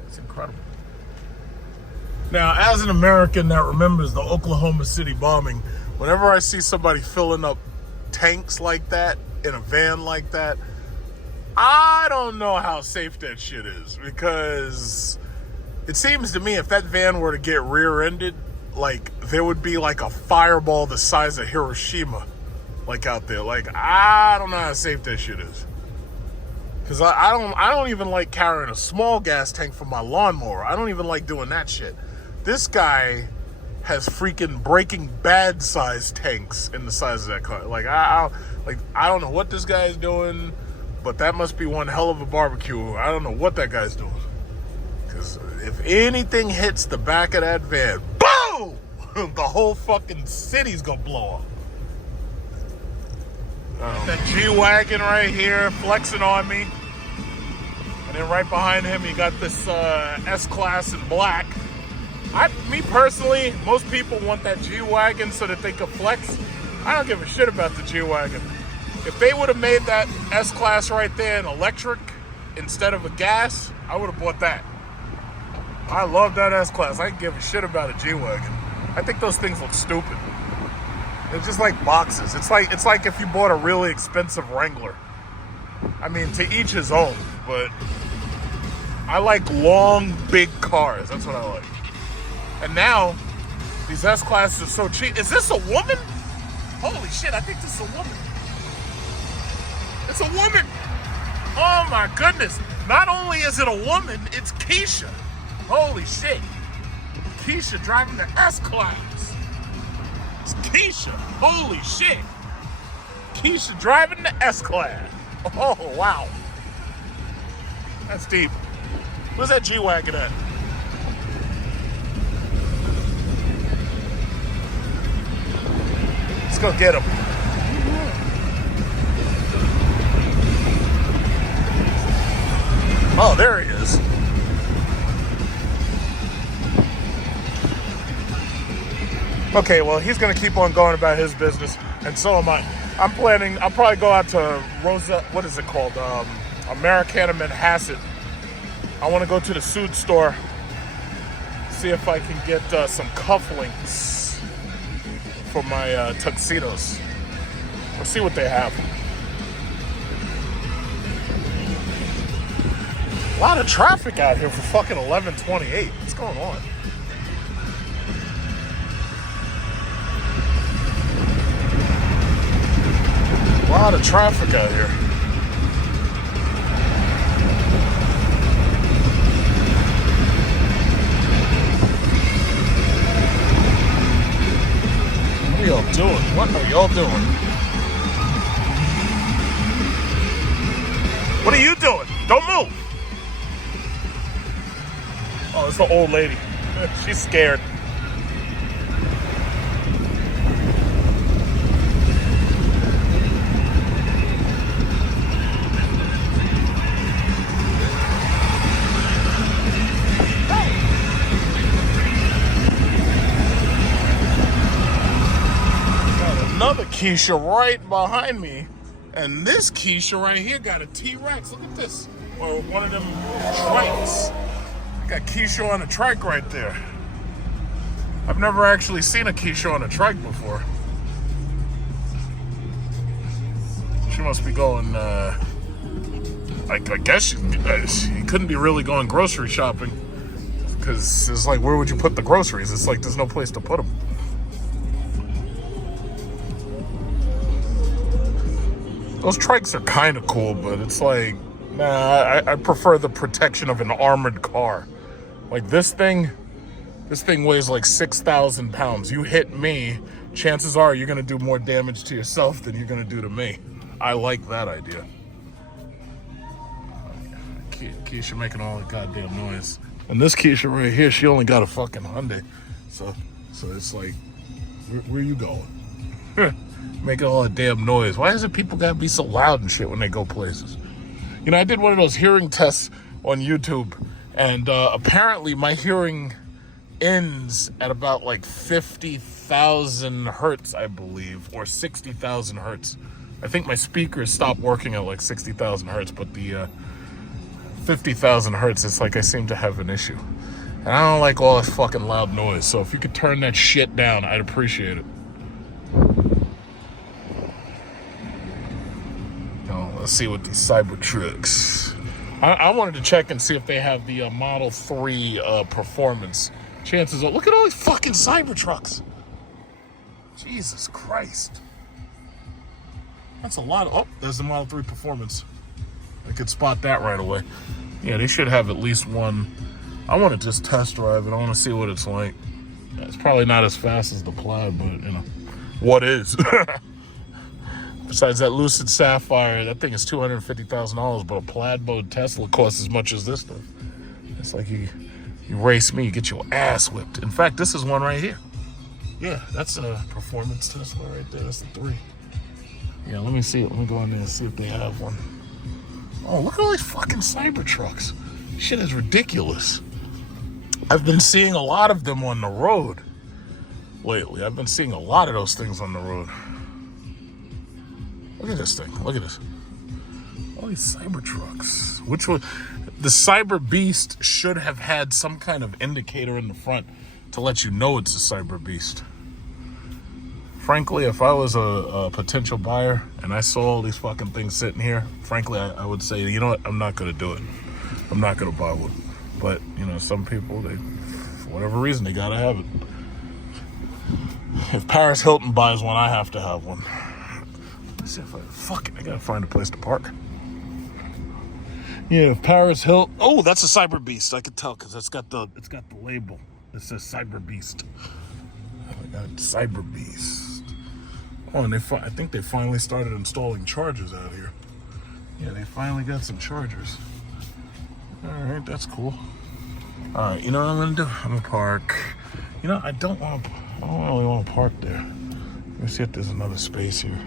It's incredible. Now, as an American that remembers the Oklahoma City bombing, whenever I see somebody filling up tanks like that in a van like that, I don't know how safe that shit is, because it seems to me if that van were to get rear-ended, like there would be like a fireball the size of Hiroshima, like out there. Like, I don't know how safe that shit is, because I don't even like carrying a small gas tank for my lawnmower. I don't even like doing that shit. This guy has freaking Breaking Bad size tanks in the size of that car. Like, I don't know what this guy is doing, but that must be one hell of a barbecue. I don't know what that guy's doing, because if anything hits the back of that van, boom, the whole fucking city's gonna blow up. That G-Wagon right here flexing on me, and then right behind him you got this S-Class in black. Me personally, most people want that G-Wagon so that they can flex. I don't give a shit about the G-Wagon. If they would have made that S-Class right there an electric instead of a gas, I would have bought that. I love that S-Class. I can give a shit about a G-Wagon. I think those things look stupid. They're just like boxes. It's like if you bought a really expensive Wrangler. I mean, to each his own, but I like long, big cars. That's what I like. And now, these S-Classes are so cheap. Is this a woman? Holy shit, I think this is a woman. It's a woman. Oh my goodness. Not only is it a woman, it's Keisha. Holy shit. Keisha driving the S-Class. It's Keisha. Holy shit. Keisha driving the S-Class. Oh, wow. That's deep. Where's that G-Wagon at? Let's go get him. Oh, there he is. Okay, well, he's going to keep on going about his business, and so am I. I'll probably go out to Rosa, what is it called? Americana Manhasset. I want to go to the suit store, see if I can get some cufflinks for my tuxedos. Or see what they have. A lot of traffic out here for fucking 11:28. What's going on? A lot of traffic out here. What are y'all doing? What are y'all doing? What are you doing? Don't move. Oh, it's the old lady. She's scared. Another Keisha right behind me, and this Keisha right here got a T-Rex. Look at this, or one of them trikes. Got Keisha on a trike right there. I've never actually seen a Keisha on a trike before. She must be going. I guess she couldn't be really going grocery shopping, because it's like, where would you put the groceries? It's like there's no place to put them. Those trikes are kind of cool, but it's like, nah, I prefer the protection of an armored car. Like this thing weighs like 6,000 pounds. You hit me, chances are you're gonna do more damage to yourself than you're gonna do to me. I like that idea. Keisha making all the goddamn noise. And this Keisha right here, she only got a fucking Hyundai. So it's like, where you going? Making all that damn noise. Why is it people gotta be so loud and shit when they go places? You know, I did one of those hearing tests on YouTube, and apparently my hearing ends at about like 50,000 hertz, I believe, or 60,000 hertz. I think my speakers stopped working at like 60,000 hertz, but the 50,000 hertz, it's like I seem to have an issue. And I don't like all that fucking loud noise, so if you could turn that shit down, I'd appreciate it. Let's see what these Cybertrucks. I wanted to check and see if they have the Model 3 Performance. Chances are, look at all these fucking Cybertrucks. Jesus Christ. That's a lot of, oh, there's the Model 3 Performance. I could spot that right away. Yeah, they should have at least one. I want to just test drive it. I want to see what it's like. It's probably not as fast as the Plaid, but, you know, what is? Besides that Lucid Sapphire, that thing is $250,000, but a Plaid mode Tesla costs as much as this stuff. It's like you race me, you get your ass whipped. In fact, this is one right here. Yeah, that's a performance Tesla right there. That's the 3. Yeah, let me see it. Let me go in there and see if they have one. Oh, look at all these fucking Cybertrucks. Shit is ridiculous. I've been seeing a lot of them on the road lately. I've been seeing a lot of those things on the road. Look at this thing. Look at this. All these Cybertrucks. Which one? The Cyber Beast should have had some kind of indicator in the front to let you know it's a Cyber Beast. Frankly, if I was a potential buyer and I saw all these fucking things sitting here, frankly, I would say, you know what? I'm not going to do it. I'm not going to buy one. But, you know, some people, they, for whatever reason, they got to have it. If Paris Hilton buys one, I have to have one. Let's see if I gotta find a place to park. Yeah, if Paris Hilton. Oh, that's a Cyber Beast. I could tell because it's got the label. It says Cyber Beast. Got Cyber Beast. Oh, and I think they finally started installing chargers out here. Yeah, they finally got some chargers. All right, that's cool. All right, you know what I'm gonna do? I'm gonna park. You know, I don't really want to park there. Let me see if there's another space here.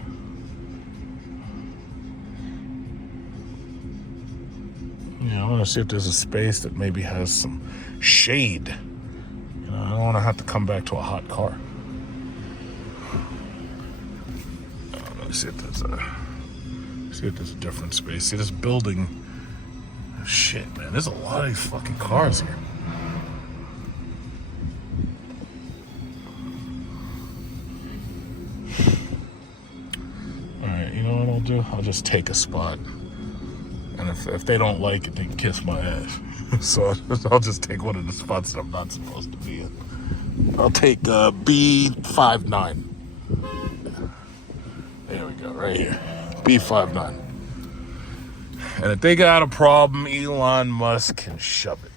Yeah, I want to see if there's a space that maybe has some shade. You know, I don't want to have to come back to a hot car. Let me see if there's a different space. See this building. Shit, man, there's a lot of these fucking cars here. All right, you know what I'll do? I'll just take a spot. And if they don't like it, they can kiss my ass. So I'll just take one of the spots that I'm not supposed to be in. I'll take B59. There we go, right here. B59. And if they got a problem, Elon Musk can shove it.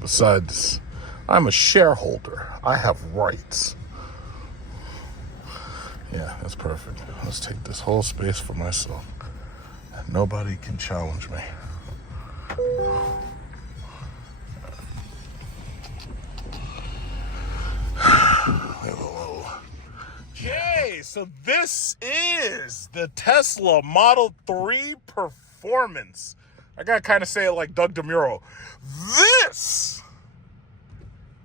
Besides, I'm a shareholder. I have rights. Yeah, that's perfect. Let's take this whole space for myself. And nobody can challenge me. Okay, so this is the Tesla Model 3 Performance. I gotta kind of say it like Doug DeMuro. This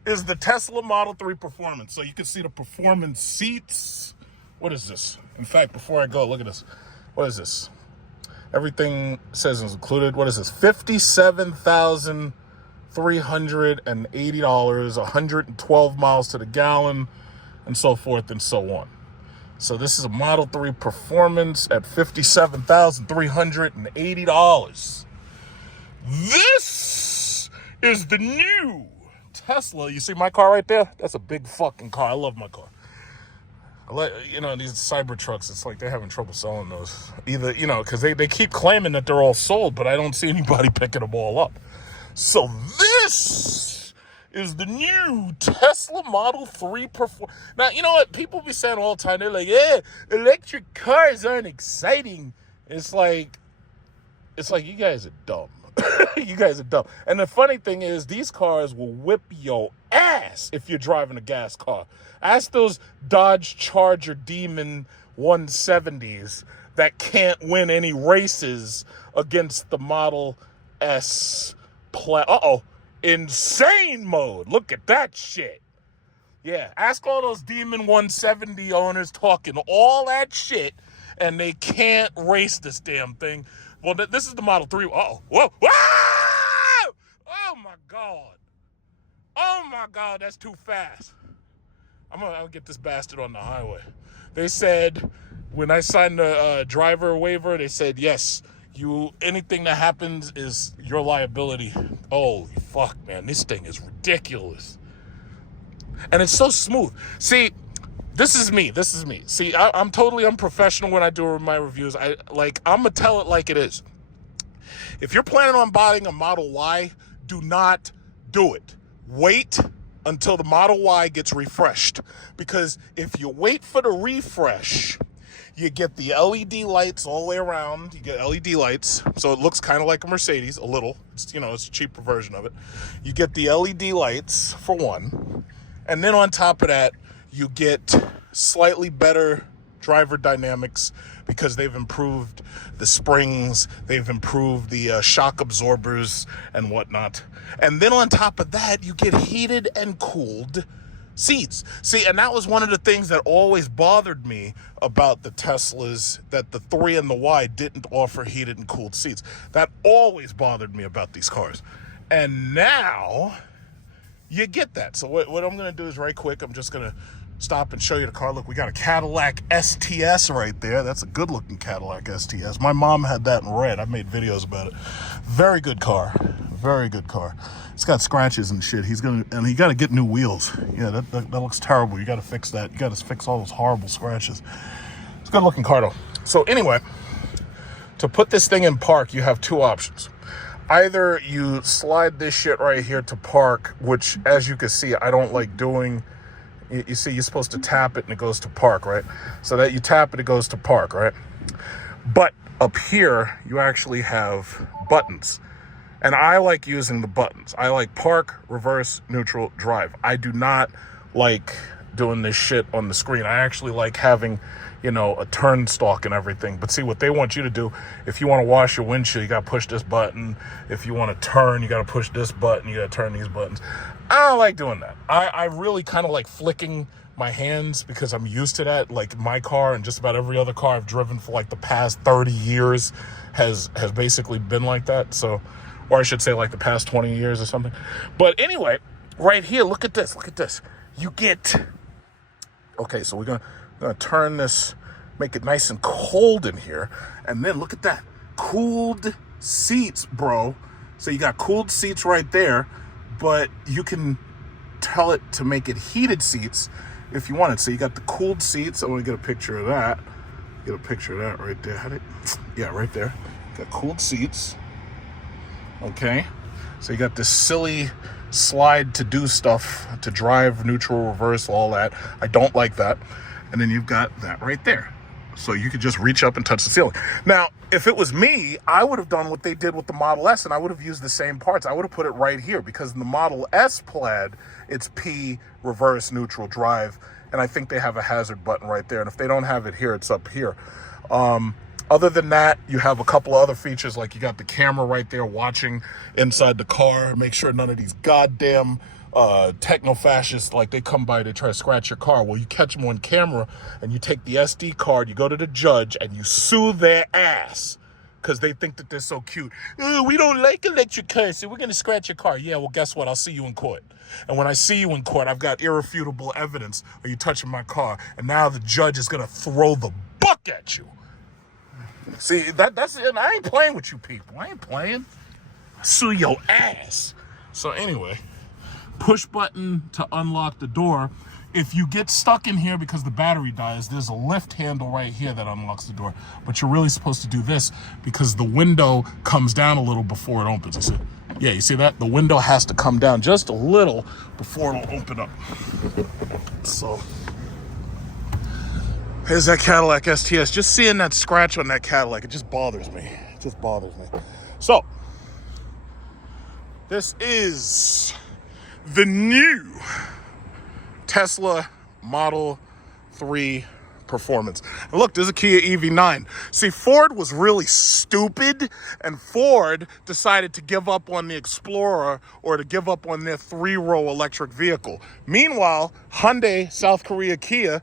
is the Tesla Model 3 Performance. So you can see the performance seats. What is this? In fact, before I go, look at this. What is this? Everything says is included. What is this? $57,380, 112 miles to the gallon, and so forth and so on. So this is a Model 3 Performance at $57,380. This is the new Tesla. You see my car right there? That's a big fucking car. I love my car. You know, these cyber trucks, it's like they're having trouble selling those. Either, you know, because they keep claiming that they're all sold, but I don't see anybody picking them all up. So this is the new Tesla Model 3 Performance. Now, you know what? People be saying all the time, they're like, yeah, electric cars aren't exciting. It's like you guys are dumb. You guys are dumb. And the funny thing is, these cars will whip your ass if you're driving a gas car. Ask those Dodge Charger Demon 170s that can't win any races against the Model S insane mode. Look at that shit. Yeah, ask all those Demon 170 owners talking all that shit, and they can't race this damn thing. Well, this is the Model 3. Uh-oh. Whoa. Whoa! Oh, my God. Oh, my God. That's too fast. I'm gonna get this bastard on the highway. They said, when I signed the driver waiver, they said, yes, anything that happens is your liability. Oh, fuck, man. This thing is ridiculous. And it's so smooth. See, this is me. See, I'm totally unprofessional when I do my reviews. I'm going to tell it like it is. If you're planning on buying a Model Y, do not do it. Wait until the Model Y gets refreshed. Because if you wait for the refresh, you get the LED lights all the way around. You get LED lights, so it looks kind of like a Mercedes, a little. It's a cheaper version of it. You get the LED lights, for one. And then on top of that, you get slightly better driver dynamics because they've improved the springs, they've improved the shock absorbers and whatnot. And then on top of that, you get heated and cooled seats. See, and that was one of the things that always bothered me about the Teslas, that the 3 and the Y didn't offer heated and cooled seats. That always bothered me about these cars. And now you get that. So what I'm going to do is right quick, I'm just going to stop and show you the car. Look, we got a Cadillac STS right there. That's a good looking Cadillac STS. My mom had that in red. I made videos about it. Very good car. Very good car. It's got scratches and shit. He got to get new wheels. Yeah, that looks terrible. You got to fix that. You got to fix all those horrible scratches. It's a good looking car though. So anyway, to put this thing in park, you have two options. either you slide this shit right here to park, which, as you can see, I don't like doing. You see, you're supposed to tap it and it goes to park, right? So that you tap it, it goes to park, right? But up here, you actually have buttons. And I like using the buttons. I like park, reverse, neutral, drive. I do not like doing this shit on the screen. I actually like having, you know, a turn stalk and everything. But see, what they want you to do, if you want to wash your windshield, you got to push this button. If you want to turn, you got to push this button. You got to turn these buttons. I don't like doing that. I really kind of like flicking my hands because I'm used to that. Like my car and just about every other car I've driven for like the past 30 years has basically been like that. So, or I should say like the past 20 years or something. But anyway, right here, look at this. Look at this. You get... Okay, so we're gonna turn this, make it nice and cold in here. And then look at that. Cooled seats, bro. So you got cooled seats right there, but you can tell it to make it heated seats if you want it. So you got the cooled seats. I want to get a picture of that. Get a picture of that right there. Yeah, right there. Got cooled seats. Okay. So you got this silly slide to do stuff, to drive, neutral, reverse, all that. I don't like that. And then you've got that right there. So you could just reach up and touch the ceiling. Now, if it was me, I would have done what they did with the Model S, and I would have used the same parts. I would have put it right here, because in the Model S Plaid, it's P, reverse, neutral, drive, and I think they have a hazard button right there. And if they don't have it here, it's up here. Other than that, you have a couple of other features, like you got the camera right there watching inside the car. Make sure none of these goddamn techno-fascists, like they come by, they try to scratch your car. Well, you catch them on camera, and you take the SD card, you go to the judge, and you sue their ass because they think that they're so cute. We don't like electric cars, so we're going to scratch your car. Yeah, well, guess what? I'll see you in court. And when I see you in court, I've got irrefutable evidence of you touching my car, and now the judge is going to throw the book at you. See, that's it. I ain't playing with you people. I ain't playing. I sue your ass. So anyway, push button to unlock the door. If you get stuck in here because the battery dies, there's a lift handle right here that unlocks the door. But you're really supposed to do this because the window comes down a little before it opens. You see? Yeah, you see that? The window has to come down just a little before it'll open up. So... here's that Cadillac STS. Just seeing that scratch on that Cadillac, it just bothers me. It just bothers me. So, this is the new Tesla Model 3 Performance. And look, there's a Kia EV9. See, Ford was really stupid, and Ford decided to give up on the Explorer, or to give up on their 3-row electric vehicle. Meanwhile, Hyundai, South Korea, Kia,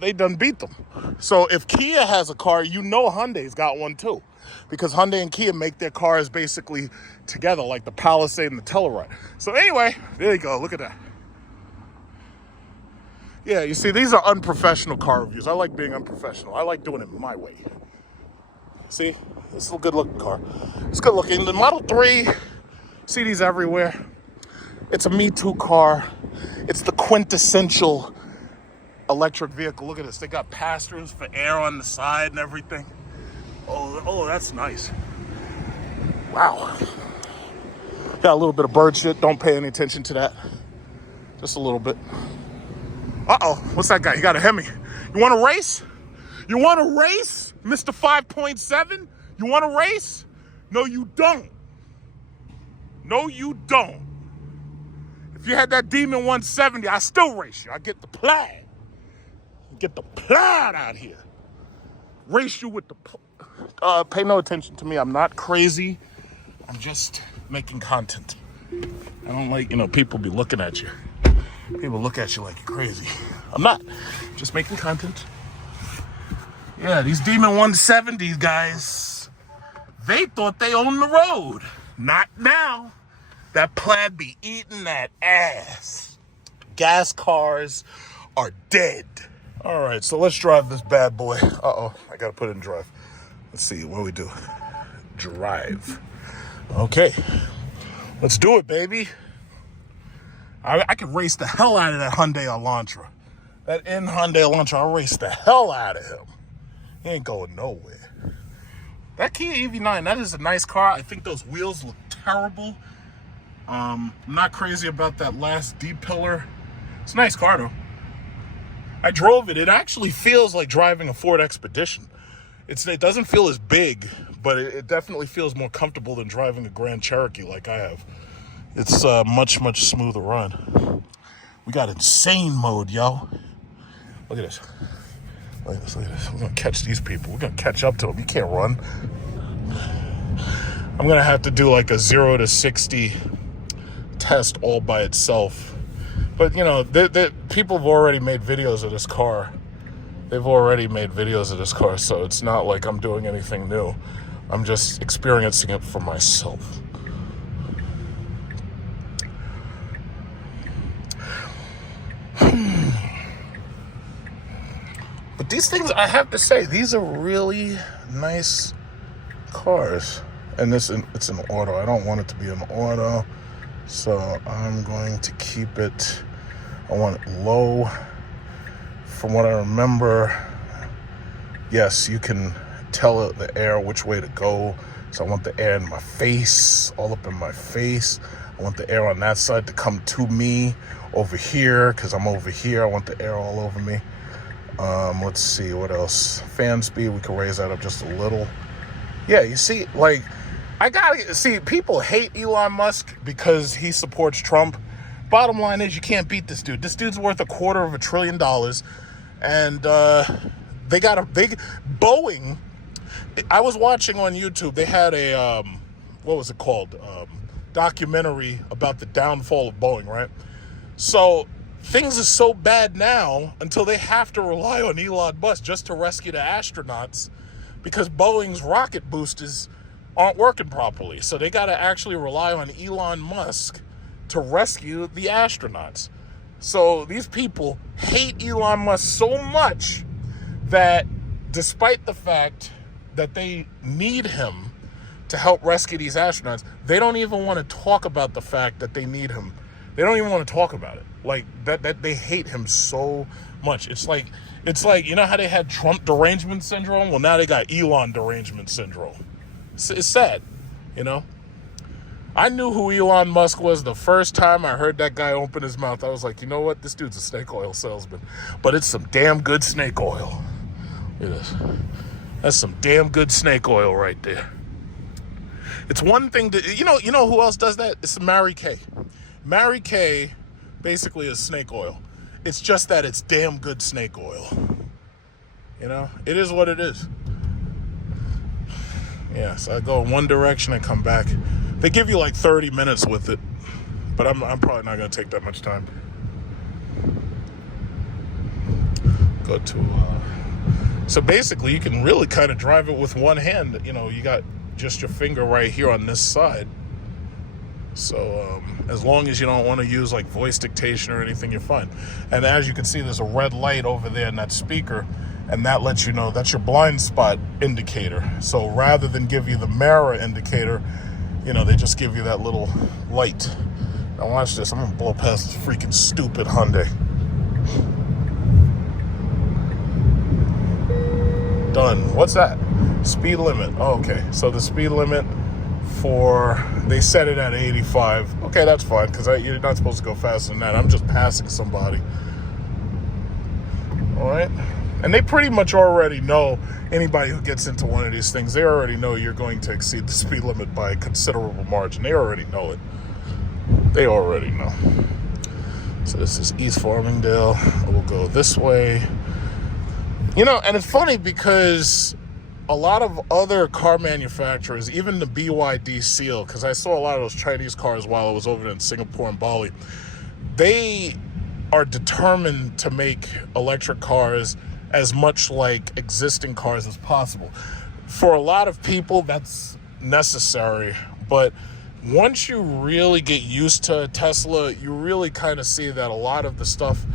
they done beat them. So if Kia has a car, you know Hyundai's got one too. Because Hyundai and Kia make their cars basically together, like the Palisade and the Telluride. So anyway, there you go. Look at that. Yeah, you see, these are unprofessional car reviews. I like being unprofessional. I like doing it my way. See? This is a good-looking car. It's good-looking. The Model 3, see these everywhere. It's a Me Too car. It's the quintessential electric vehicle. Look at this. They got pass-throughs for air on the side and everything. Oh, that's nice. Wow. Got a little bit of bird shit. Don't pay any attention to that. Just a little bit. Uh-oh. What's that guy? He got a Hemi. You want to race? You want to race, Mr. 5.7? You want to race? No, you don't. No, you don't. If you had that Demon 170, I still race you. I get the Plaid. Get the Plaid out here. Race you with the... pay no attention to me. I'm not crazy. I'm just making content. I don't like, people be looking at you. People look at you like you're crazy. I'm not. Just making content. Yeah, these Demon 170s, guys, they thought they owned the road. Not now. That Plaid be eating that ass. Gas cars are dead. All right, so let's drive this bad boy. Uh-oh, I gotta put it in drive. Let's see, what do we do? Drive. Okay, let's do it, baby. I could race the hell out of that Hyundai Elantra. That Hyundai Elantra, I'll race the hell out of him. He ain't going nowhere. That Kia EV9, that is a nice car. I think those wheels look terrible. I'm not crazy about that last D-pillar. It's a nice car, though. I drove it. It actually feels like driving a Ford Expedition. It doesn't feel as big, but it definitely feels more comfortable than driving a Grand Cherokee like I have. It's a much, much smoother run. We got insane mode, yo. Look at this. Look at this, look at this. We're going to catch these people. We're going to catch up to them. You can't run. I'm going to have to do like a 0 to 60 test all by itself. But, you know, people have already made videos of this car. They've already made videos of this car, so it's not like I'm doing anything new. I'm just experiencing it for myself. But these things, I have to say, these are really nice cars. And it's an auto. I don't want it to be an auto, so I'm going to keep it. I want it low. From what I remember, yes, you can tell the air which way to go. So I want the air in my face, all up in my face. I want the air on that side to come to me over here, because I'm over here. I want the air all over me. Let's see, what else? Fan speed, we can raise that up just a little. Yeah, you see, like, people hate Elon Musk because he supports Trump. Bottom line is, you can't beat this dude. This dude's worth $250 billion. And they got a big Boeing. I was watching on YouTube. They had a, what was it called? Documentary about the downfall of Boeing, right? So things are so bad now until they have to rely on Elon Musk just to rescue the astronauts, because Boeing's rocket boosters aren't working properly. So they got to actually rely on Elon Musk to rescue the astronauts. So these people hate Elon Musk so much that despite the fact that they need him to help rescue these astronauts, they don't even want to talk about the fact that they need him. They don't even want to talk about it. Like that they hate him so much. It's like, you know how they had Trump derangement syndrome? Well, now they got Elon derangement syndrome. It's sad, you know? I knew who Elon Musk was the first time I heard that guy open his mouth. I was like, you know what? This dude's a snake oil salesman. But it's some damn good snake oil. Look at this. That's some damn good snake oil right there. It's one thing to, you know who else does that? It's Mary Kay. Mary Kay basically is snake oil. It's just that it's damn good snake oil. You know? It is what it is. Yeah, so I go in one direction and come back. They give you like 30 minutes with it, but I'm probably not going to take that much time. Go to, so basically you can really kind of drive it with one hand. You know, you got just your finger right here on this side. So as long as you don't want to use like voice dictation or anything, you're fine. And as you can see, there's a red light over there in that speaker, and that lets you know that's your blind spot indicator. So rather than give you the mirror indicator, you know, they just give you that little light. Now watch this. I'm going to blow past this freaking stupid Hyundai. Done. What's that? Speed limit. Oh, okay. So the speed limit they set it at 85. Okay, that's fine, because you're not supposed to go faster than that. I'm just passing somebody. All right? And they pretty much already know, anybody who gets into one of these things, they already know you're going to exceed the speed limit by a considerable margin. They already know it. They already know. So this is East Farmingdale. We'll go this way. You know, and it's funny because a lot of other car manufacturers, even the BYD Seal, because I saw a lot of those Chinese cars while I was over there in Singapore and Bali, they are determined to make electric cars as much like existing cars as possible. For a lot of people, that's necessary, but once you really get used to a Tesla, you really kind of see that a lot of the stuff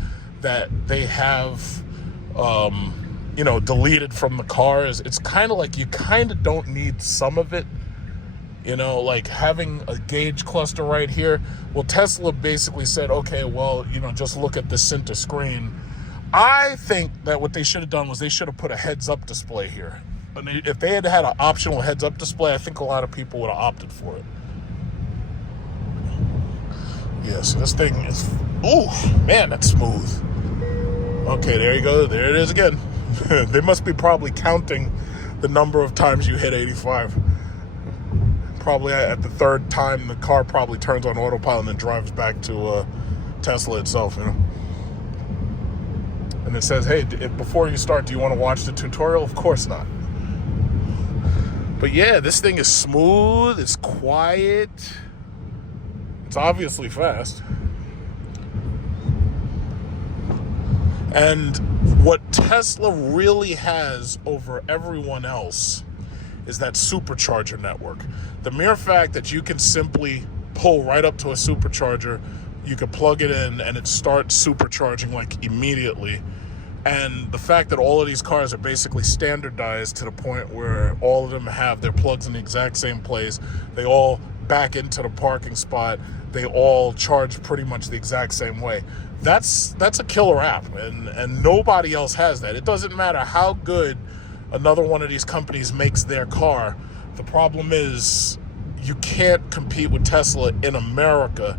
that they have, you know, deleted from the cars, it's kind of like you kind of don't need some of it. You know, like having a gauge cluster right here. Well, Tesla basically said, okay, well, you know, just look at the center screen. I think that what they should have done was they should have put a heads-up display here. And if they had had an optional heads-up display, I think a lot of people would have opted for it. Yeah, so this thing is... Oh, man, that's smooth. Okay, there you go. There it is again. They must be probably counting the number of times you hit 85. Probably at the third time, the car probably turns on autopilot and then drives back to Tesla itself, you know. And it says, hey, before you start, do you want to watch the tutorial? Of course not. But yeah, this thing is smooth, it's quiet, it's obviously fast. And what Tesla really has over everyone else is that supercharger network. The mere fact that you can simply pull right up to a supercharger, you can plug it in and it starts supercharging like immediately. And the fact that all of these cars are basically standardized to the point where all of them have their plugs in the exact same place, they all back into the parking spot, they all charge pretty much the exact same way. That's a killer app, and nobody else has that. It doesn't matter how good another one of these companies makes their car. The problem is you can't compete with Tesla in America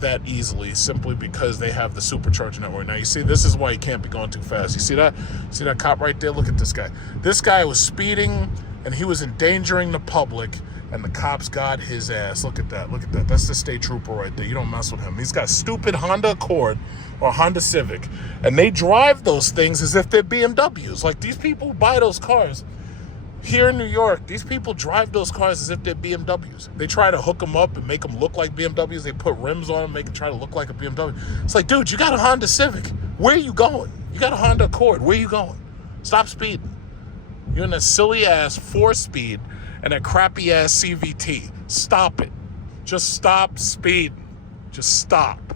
that easily, simply because they have the supercharger network. Now you see, this is why you can't be going too fast. You see that? See that cop right there? Look at this guy. This guy was speeding and he was endangering the public, and the cops got his ass. Look at that. Look at that. That's the state trooper right there. You don't mess with him. He's got stupid Honda Accord or Honda Civic, and they drive those things as if they're BMWs. Like, these people who buy those cars here in New York, these people drive those cars as if they're BMWs. They try to hook them up and make them look like BMWs. They put rims on them, make it try to look like a BMW. It's like, dude, you got a Honda Civic. Where are you going? You got a Honda Accord. Where are you going? Stop speeding. You're in that silly-ass 4-speed and that crappy-ass CVT. Stop it. Just stop speeding. Just stop.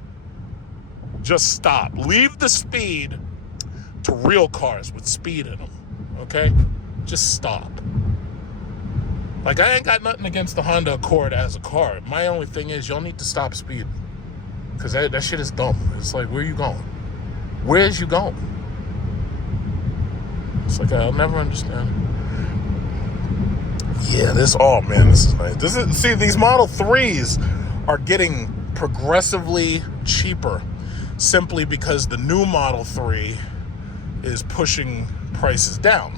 Just stop. Leave the speed to real cars with speed in them, okay? Just stop. Like, I ain't got nothing against the Honda Accord as a car. My only thing is, y'all need to stop speeding. Because that shit is dumb. It's like, where are you going? Where's you going? It's like, I'll never understand. Yeah, oh man, this is nice. See, these Model 3s are getting progressively cheaper simply because the new Model 3 is pushing prices down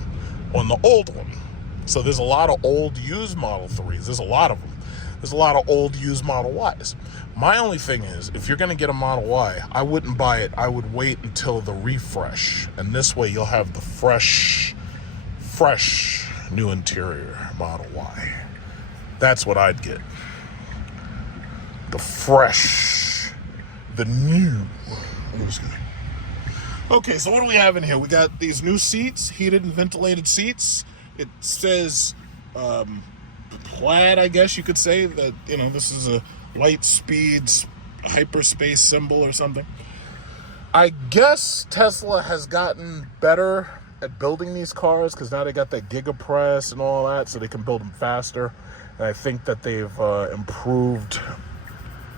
on the old one. So there's a lot of old used Model 3s. There's a lot of them. There's a lot of old used Model Ys. My only thing is, if you're going to get a Model Y, I wouldn't buy it. I would wait until the refresh. And this way you'll have the fresh new interior Model Y. That's what I'd get. The fresh, the new. Okay, so what do we have in here? We got these new seats, heated and ventilated seats. It says plaid, I guess you could say, that, you know, this is a light speeds hyperspace symbol or something. I guess Tesla has gotten better at building these cars because now they got that gigapress and all that, so they can build them faster. And I think that they've improved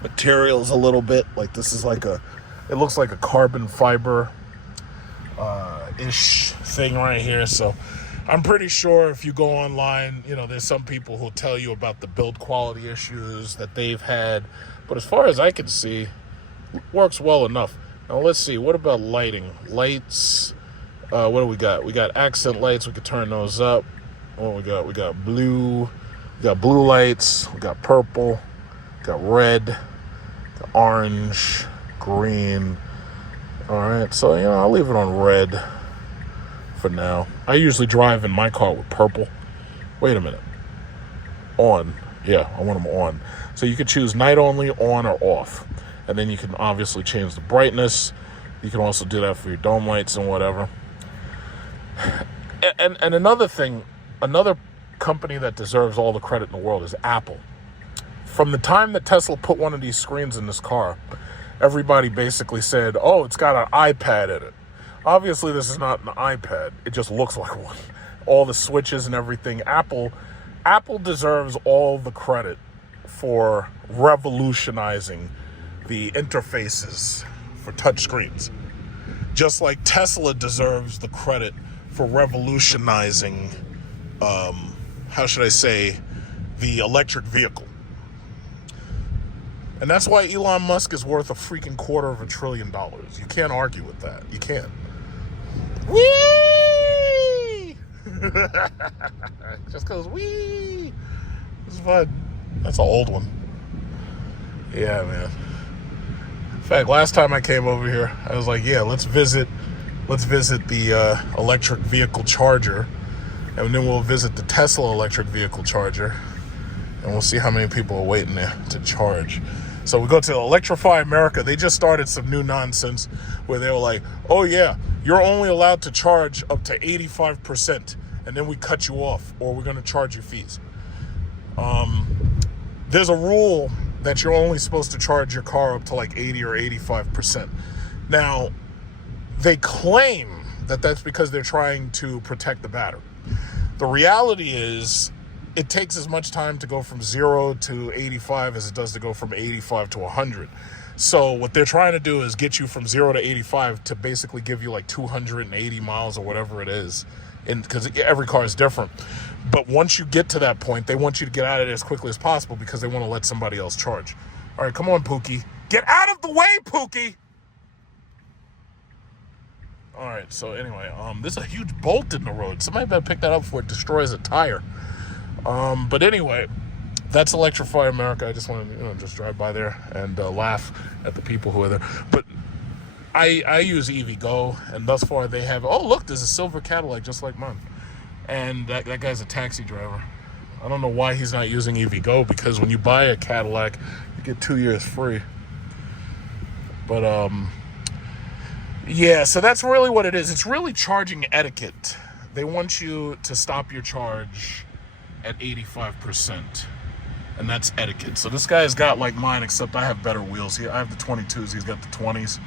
materials a little bit. Like, this is like it looks like a carbon fiber ish thing right here. So I'm pretty sure if you go online, you know, there's some people who'll tell you about the build quality issues that they've had. But as far as I can see, it works well enough. Now let's see, what about lighting? Lights, what do we got? We got accent lights, we could turn those up. What we got? We got blue, lights, we got purple, we got red, got orange, green. All right, so, you know, I'll leave it on red for now. I usually drive in my car with purple. Wait a minute. On. Yeah, I want them on. So you can choose night only, on, or off. And then you can obviously change the brightness. You can also do that for your dome lights and whatever. And another thing, another company that deserves all the credit in the world is Apple. From the time that Tesla put one of these screens in this car, everybody basically said, oh, it's got an iPad in it. Obviously, this is not an iPad. It just looks like one. All the switches and everything. Apple deserves all the credit for revolutionizing the interfaces for touchscreens. Just like Tesla deserves the credit for revolutionizing how should I say, the electric vehicle. And that's why Elon Musk is worth a freaking $250 billion. You can't argue with that. You can't. Whee! Just goes whee. It's fun. That's an old one. Yeah, man. In fact, last time I came over here, I was like, yeah, let's visit the electric vehicle charger, and then we'll visit the Tesla electric vehicle charger, and we'll see how many people are waiting there to charge. So we go to Electrify America. They just started some new nonsense where they were like, oh yeah, you're only allowed to charge up to 85%, and then we cut you off, or we're going to charge you fees. There's a rule that you're only supposed to charge your car up to like 80 or 85%. Now, they claim that that's because they're trying to protect the battery. The reality is, it takes as much time to go from 0 to 85 as it does to go from 85 to 100. So what they're trying to do is get you from 0 to 85 to basically give you like 280 miles or whatever it is, because every car is different. But once you get to that point, they want you to get out of it as quickly as possible because they want to let somebody else charge. All right, come on, Pookie. Get out of the way, Pookie! All right, so anyway, there's a huge bolt in the road. Somebody better pick that up before it destroys a tire. But anyway, that's Electrify America. I just wanted to just drive by there and laugh at the people who are there. But I use EVgo, and thus far they have, oh, look, there's a silver Cadillac just like mine. And that guy's a taxi driver. I don't know why he's not using EVgo, because when you buy a Cadillac, you get 2 years free. But, yeah, so that's really what it is. It's really charging etiquette. They want you to stop your charge at 85%. And that's etiquette. So this guy's got like mine, except I have better wheels. I have the 22s. He's got the 20s.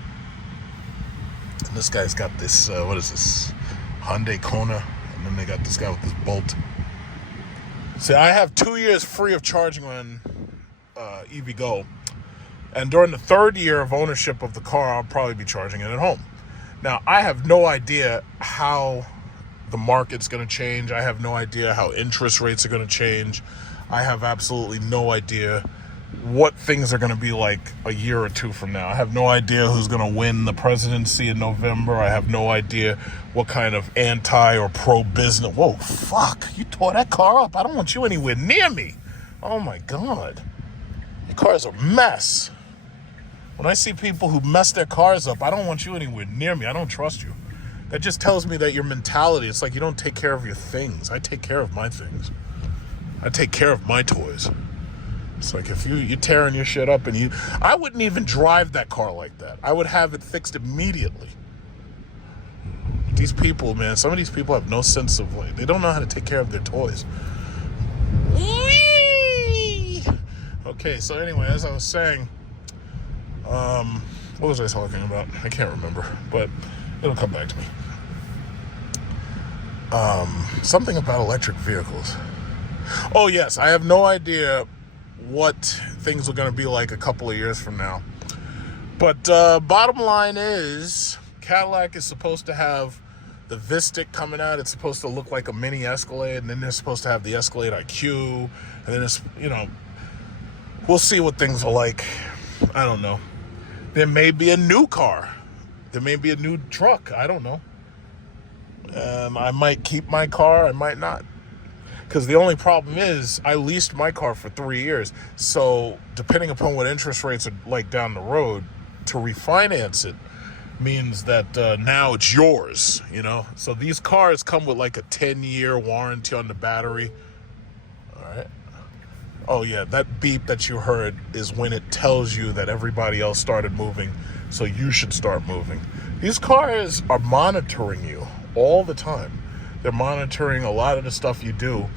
And this guy's got this, what is this? Hyundai Kona. And then they got this guy with this Bolt. See, I have 2 years free of charging on EVgo. And during the third year of ownership of the car, I'll probably be charging it at home. Now, I have no idea how the market's going to change. I have no idea how interest rates are going to change. I have absolutely no idea what things are going to be like a year or two from now. I have no idea who's going to win the presidency in November. I have no idea what kind of anti or pro-business. Whoa, fuck. You tore that car up. I don't want you anywhere near me. Oh, my God. Your car is a mess. When I see people who mess their cars up, I don't want you anywhere near me. I don't trust you. That just tells me that your mentality, it's like you don't take care of your things. I take care of my things. I take care of my toys. It's like if you're tearing your shit up and I wouldn't even drive that car like that. I would have it fixed immediately. These people, man, some of these people have no sense of, like, they don't know how to take care of their toys. Whee! Okay, so anyway, as I was saying, what was I talking about? I can't remember, but it'll come back to me. Something about electric vehicles. Oh, yes, I have no idea what things are going to be like a couple of years from now. But bottom line is, Cadillac is supposed to have the Vistic coming out. It's supposed to look like a mini Escalade, and then they're supposed to have the Escalade IQ, and then it's, we'll see what things are like. I don't know. There may be a new car. There may be a new truck. I don't know. I might keep my car. I might not. Because the only problem is I leased my car for 3 years. So depending upon what interest rates are like down the road, to refinance it means that now it's yours, So these cars come with like a 10-year warranty on the battery. All right. Oh, yeah, that beep that you heard is when it tells you that everybody else started moving, so you should start moving. These cars are monitoring you all the time. They're monitoring a lot of the stuff you do.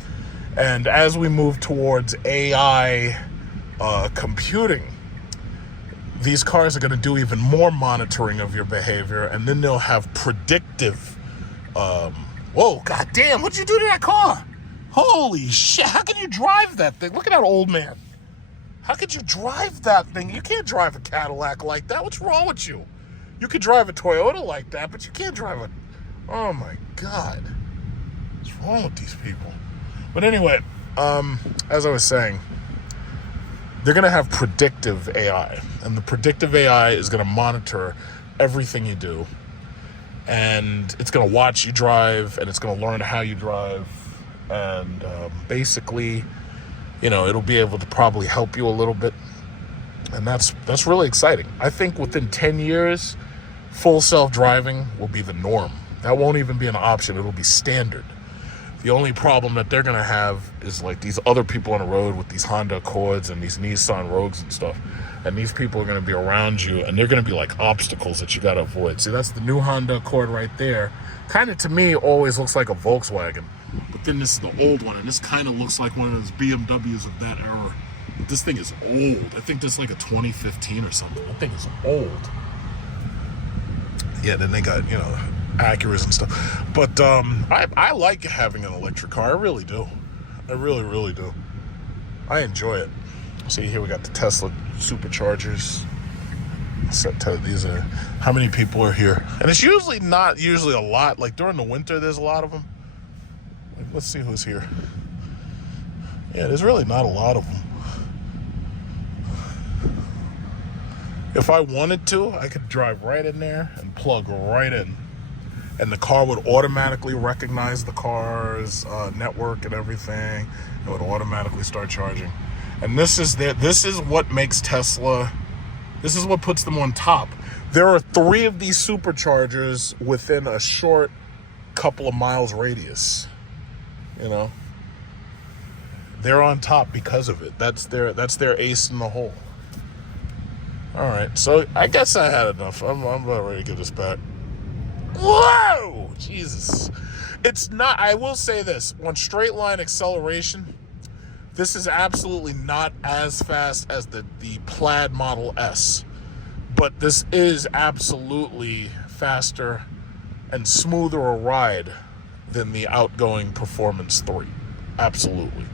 And as we move towards AI computing, these cars are going to do even more monitoring of your behavior, and then they'll have predictive. Whoa, goddamn, what'd you do to that car? Holy shit, how can you drive that thing? Look at that old man. How could you drive that thing? You can't drive a Cadillac like that. What's wrong with you? You could drive a Toyota like that, but you can't drive a... Oh, my God. What's wrong with these people? But anyway, as I was saying, they're going to have predictive AI. And the predictive AI is going to monitor everything you do. And it's going to watch you drive, and it's going to learn how you drive. And basically, it'll be able to probably help you a little bit. And that's really exciting. I think within 10 years, full self-driving will be the norm. That won't even be an option. It'll be standard. The only problem that they're going to have is like these other people on the road with these Honda Accords and these Nissan Rogues and stuff. And these people are going to be around you, and they're going to be like obstacles that you got to avoid. See, that's the new Honda Accord right there. Kind of, to me, always looks like a Volkswagen. But then this is the old one, and this kind of looks like one of those BMWs of that era. But this thing is old. I think that's like a 2015 or something. That thing is old. Yeah, then they got, Acuras and stuff. But I like having an electric car. I really do. I really, really do. I enjoy it. See, here we got the Tesla superchargers. These are, how many people are here? And it's not usually a lot. Like during the winter, there's a lot of them. Like, let's see who's here. Yeah, there's really not a lot of them. If I wanted to, I could drive right in there and plug right in. And the car would automatically recognize the car's network and everything. It would automatically start charging. And this is what makes Tesla, this is what puts them on top. There are 3 of these superchargers within a short couple of miles radius. They're on top because of it. That's their ace in the hole. All right, so I guess I had enough. I'm about ready to give this back. Whoa! Jesus. It's not, I will say this, on straight line acceleration, this is absolutely not as fast as the Plaid Model S. But this is absolutely faster and smoother a ride than the outgoing Performance 3. Absolutely.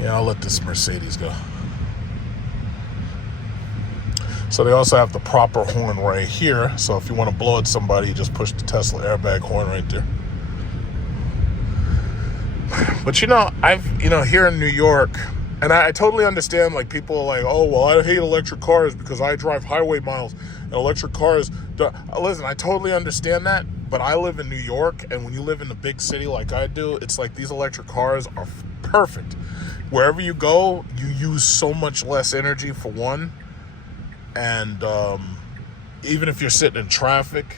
Yeah, I'll let this Mercedes go. So they also have the proper horn right here. So if you want to blow at somebody, you just push the Tesla airbag horn right there. But here in New York, and I totally understand, like, people are like, oh, well, I hate electric cars because I drive highway miles and electric cars. Listen, I totally understand that, but I live in New York, and when you live in a big city like I do, it's like these electric cars are perfect. Wherever you go, you use so much less energy, for one. And even if you're sitting in traffic,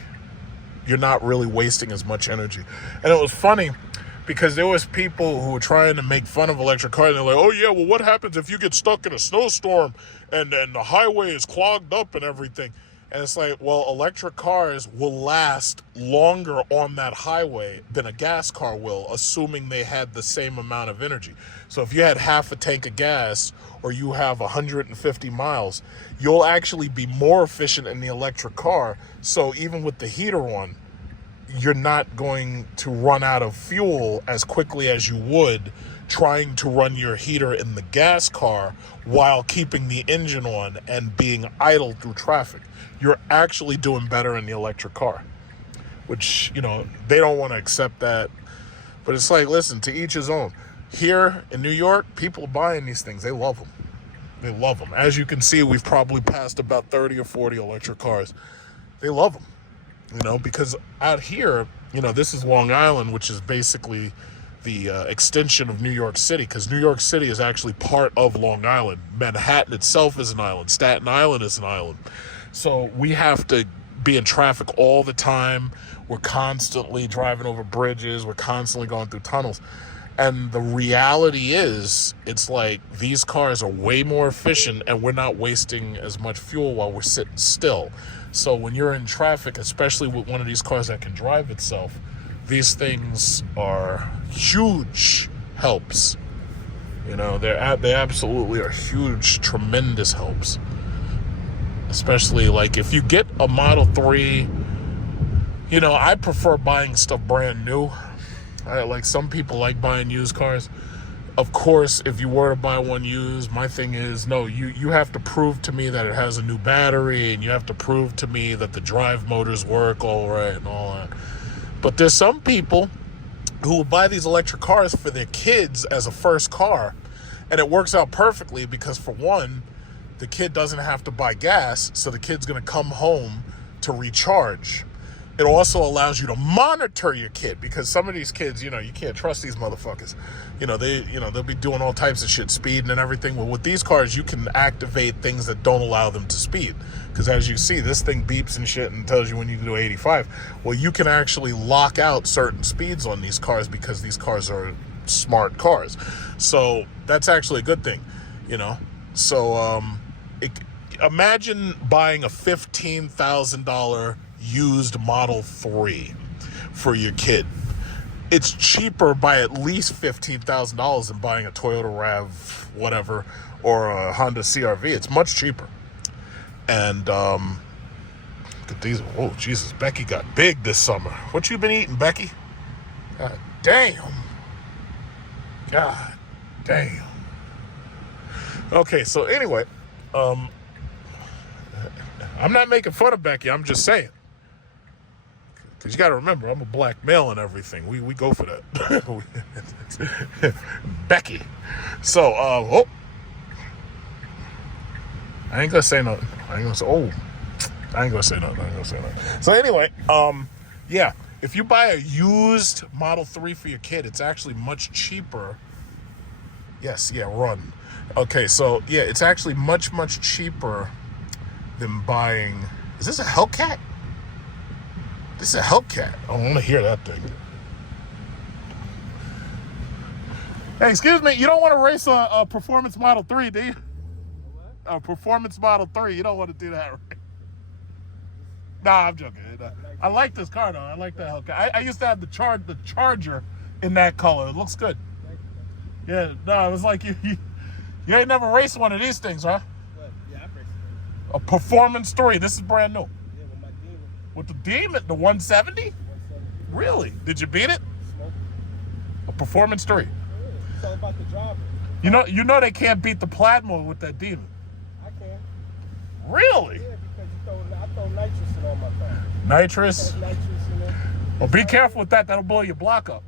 you're not really wasting as much energy. And it was funny because there was people who were trying to make fun of electric cars. And they're like, oh, yeah, well, what happens if you get stuck in a snowstorm and the highway is clogged up and everything? And it's like, well, electric cars will last longer on that highway than a gas car will, assuming they had the same amount of energy. So if you had half a tank of gas or you have 150 miles, you'll actually be more efficient in the electric car. So even with the heater on, you're not going to run out of fuel as quickly as you would trying to run your heater in the gas car while keeping the engine on and being idle through traffic. You're actually doing better in the electric car, which, they don't want to accept that. But it's like, listen, to each his own. Here in New York, people are buying these things. They love them. They love them. As you can see, we've probably passed about 30 or 40 electric cars. They love them, because out here, this is Long Island, which is basically the extension of New York City, because New York City is actually part of Long Island. Manhattan itself is an island. Staten Island is an island. So we have to be in traffic all the time. We're constantly driving over bridges. We're constantly going through tunnels. And the reality is, it's like these cars are way more efficient and we're not wasting as much fuel while we're sitting still. So when you're in traffic, especially with one of these cars that can drive itself, these things are huge helps. They absolutely are huge, tremendous helps. Especially like if you get a Model 3, I prefer buying stuff brand new. Like some people like buying used cars. Of course, if you were to buy one used, my thing is, no, you have to prove to me that it has a new battery, and you have to prove to me that the drive motors work all right and all that. But there's some people who will buy these electric cars for their kids as a first car. And it works out perfectly because, for one, the kid doesn't have to buy gas, so the kid's going to come home to recharge. It also allows you to monitor your kid, because some of these kids, you can't trust these motherfuckers. They'll be doing all types of shit, speeding and everything. Well, with these cars, you can activate things that don't allow them to speed. Because as you see, this thing beeps and shit and tells you when you can do 85. Well, you can actually lock out certain speeds on these cars because these cars are smart cars. So that's actually a good thing, So imagine buying a $15,000 used Model 3 for your kid. It's cheaper by at least $15,000 than buying a Toyota RAV whatever or a Honda CRV. It's much cheaper. And look at these. Oh, Jesus, Becky got big this summer. What you been eating, Becky? God damn. God damn. Okay, so anyway, I'm not making fun of Becky. I'm just saying. Because you got to remember, I'm a black male and everything. We go for that. Becky. So, I ain't going to say nothing. I ain't going to say nothing. So anyway, yeah. If you buy a used Model 3 for your kid, it's actually much cheaper. Yes, yeah, run. Okay, so, yeah, it's actually much, much cheaper than buying... Is this a Hellcat? This is a Hellcat. I want to hear that thing. Hey, excuse me, you don't want to race a Performance Model 3, do you? What? A Performance Model 3. You don't want to do that, right? Nah, I'm joking. I like this car, though. I like that Hellcat. I used to have the Charger in that color. It looks good. Yeah, no, it was like you ain't never raced one of these things, huh? What? Yeah, I've raced it. A Performance 3. This is brand new. Yeah, with my Demon. With the Demon? The 170? 170. Really? Did you beat it? Smoke. A Performance 3. Yeah, it's all about the driver. You know they can't beat the Plaid mode with that Demon. I can. Really? Yeah, because I throw nitrous in all my cars. Nitrous? Nitrous in it. Well, be careful with that. That'll blow your block up.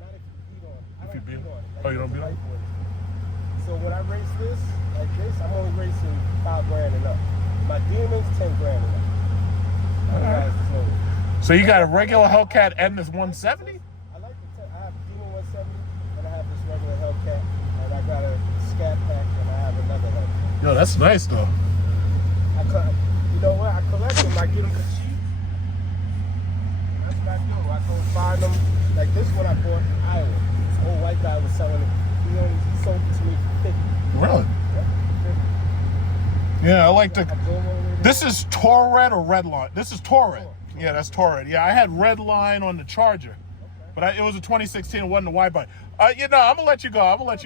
Not if you beat on it. I If you don't beat beat on it. Oh, you don't beat on it? So when I race this, like this, I'm only racing $5,000 and up. My Demon's $10,000 and up. Alright. So you got a regular Hellcat and this 170? I like I have a Demon 170, and I have this regular Hellcat, and I got a Scat Pack, and I have another Hellcat. Yo, that's nice though. You know what? I collect them. I get them for cheap. That's what I do. I go find them. Like this one I bought in Iowa. This old white guy was selling it. He sold it to me for $50. Really? Yeah, Yeah, I like the... I drove over there. This is Touareg or Redline? This is Touareg. Yeah, that's Touareg. Yeah, I had Redline on the Charger. Okay. But it was a 2016. It wasn't a wide body. I'm going to let you go. That's a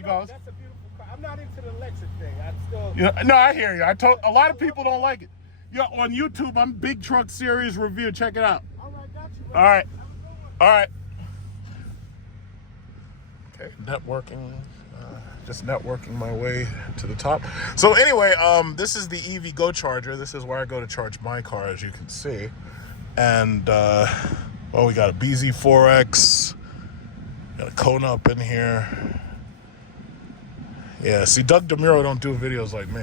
beautiful car. I'm not into the electric thing. I'm still... Yeah, no, I hear you. A lot of people don't like it. Yeah, on YouTube, I'm Big Truck Series Review. Check it out. All right, got you. All right. All right. Okay, networking. Just networking my way to the top. So anyway, this is the EV Go Charger. This is where I go to charge my car, as you can see. And, we got a BZ4X. Got a Kona up in here. Yeah, see, Doug DeMuro don't do videos like me.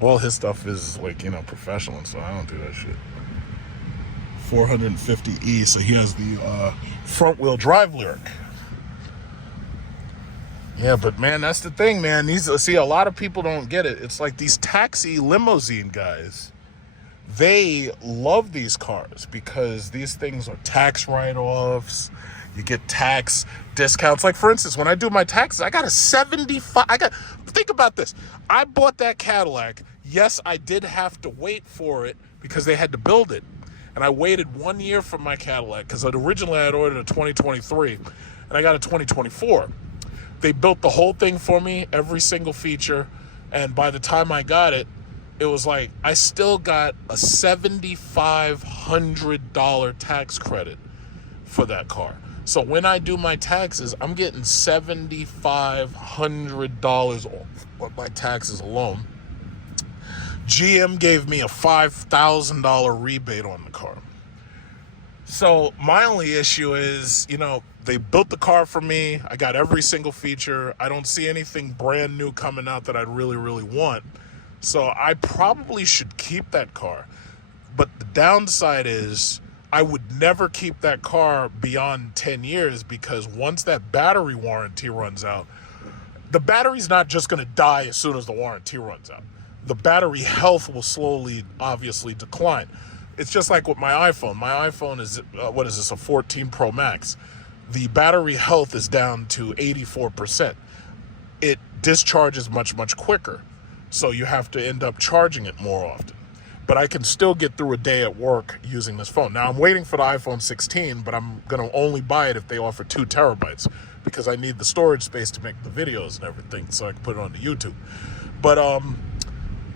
All his stuff is, like, professional, so I don't do that shit. 450E, so he has the front-wheel drive lyric. Yeah, but man, that's the thing, man. A lot of people don't get it. It's like these taxi limousine guys. They love these cars because these things are tax write-offs. You get tax discounts. Like, for instance, when I do my taxes, I got a 75. Think about this. I bought that Cadillac. Yes, I did have to wait for it because they had to build it. And I waited 1 year for my Cadillac because originally I had ordered a 2023 and I got a 2024. They built the whole thing for me, every single feature, and by the time I got it, it was like I still got a $7,500 tax credit for that car. So when I do my taxes, I'm getting $7,500 off on my taxes alone. GM gave me a $5,000 rebate on the car. So my only issue is, they built the car for me. I got every single feature. I don't see anything brand new coming out that I'd really, really want. So I probably should keep that car. But the downside is I would never keep that car beyond 10 years because once that battery warranty runs out, the battery's not just going to die as soon as the warranty runs out. The battery health will slowly, obviously, decline. It's just like with my iPhone. My iPhone is, a 14 Pro Max. The battery health is down to 84%. It discharges much, much quicker. So you have to end up charging it more often. But I can still get through a day at work using this phone. Now, I'm waiting for the iPhone 16, but I'm going to only buy it if they offer 2 terabytes because I need the storage space to make the videos and everything so I can put it on the YouTube. But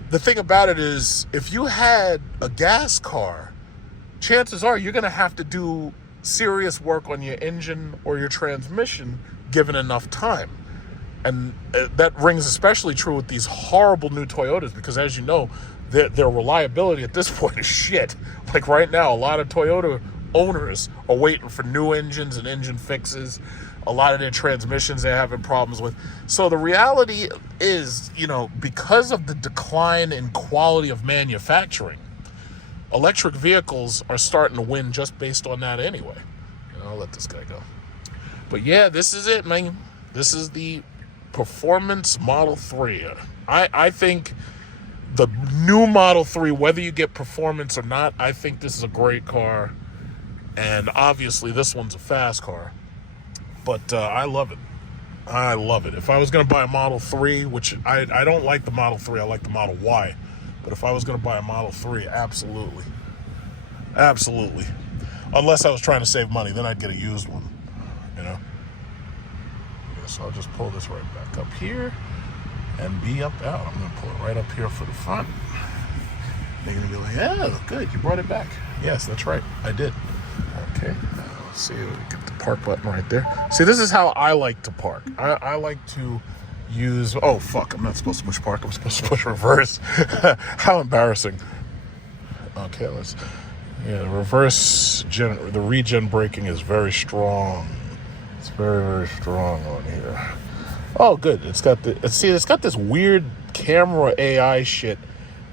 the thing about it is, if you had a gas car, chances are you're going to have to do serious work on your engine or your transmission given enough time. And that rings especially true with these horrible new Toyotas because, as you know, their reliability at this point is shit. Like right now, a lot of Toyota owners are waiting for new engines and engine fixes. A lot of their transmissions they're having problems with. So the reality is, because of the decline in quality of manufacturing, electric vehicles are starting to win just based on that anyway. I'll let this guy go. But yeah, this is it, man. This is the Performance Model 3. I think the new Model 3, whether you get performance or not, I think this is a great car. And obviously this one's a fast car. But I love it. I love it. If I was going to buy a Model 3, which I don't like the Model 3, I like the Model Y. But if I was going to buy a Model 3, absolutely. Absolutely. Unless I was trying to save money, then I'd get a used one. Yeah, so I'll just pull this right back up here and be up out. I'm going to pull it right up here for the front. They're going to be like, yeah, good, you brought it back. Yes, that's right, I did. Okay, let's see, we get the park button right there. See, this is how I like to park. I like to use, oh fuck, I'm not supposed to push park, I'm supposed to push reverse. How embarrassing. Okay, the reverse, the regen braking is very strong. It's very, very strong on here. Oh, good. It's got this weird camera AI shit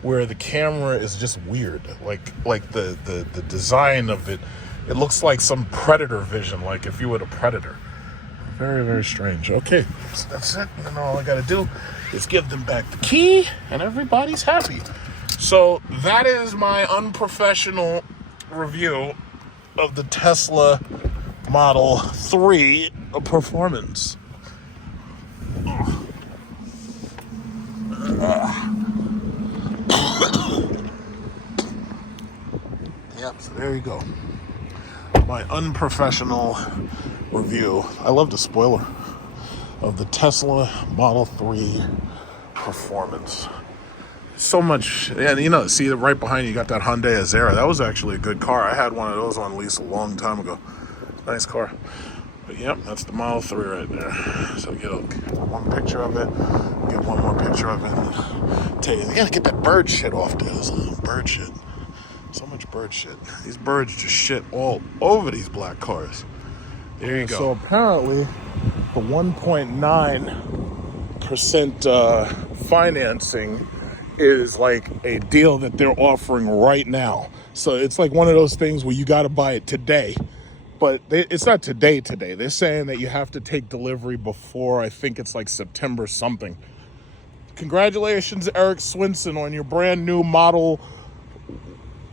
where the camera is just weird. Like the design of it, it looks like some predator vision, like if you were a predator. Very, very strange. Okay, so that's it. And then all I gotta do is give them back the key and everybody's happy. So that is my unprofessional review of the Tesla Model 3 Performance. Yep, so there you go. My unprofessional review. I love the spoiler of the Tesla Model 3 Performance. So much, and see right behind you, got that Hyundai Azera. That was actually a good car. I had one of those on lease a long time ago. Nice car. But yep, that's the Model 3 right there. So get one picture of it, get one more picture of it, and tell you, you gotta get that bird shit off there. There's a little bird shit. So much bird shit. These birds just shit all over these black cars. There you go. So apparently, the 1.9% financing is like a deal that they're offering right now. So it's like one of those things where you got to buy it today. But it's not today. They're saying that you have to take delivery before, I think it's like September something. Congratulations, Eric Swinson, on your brand new Model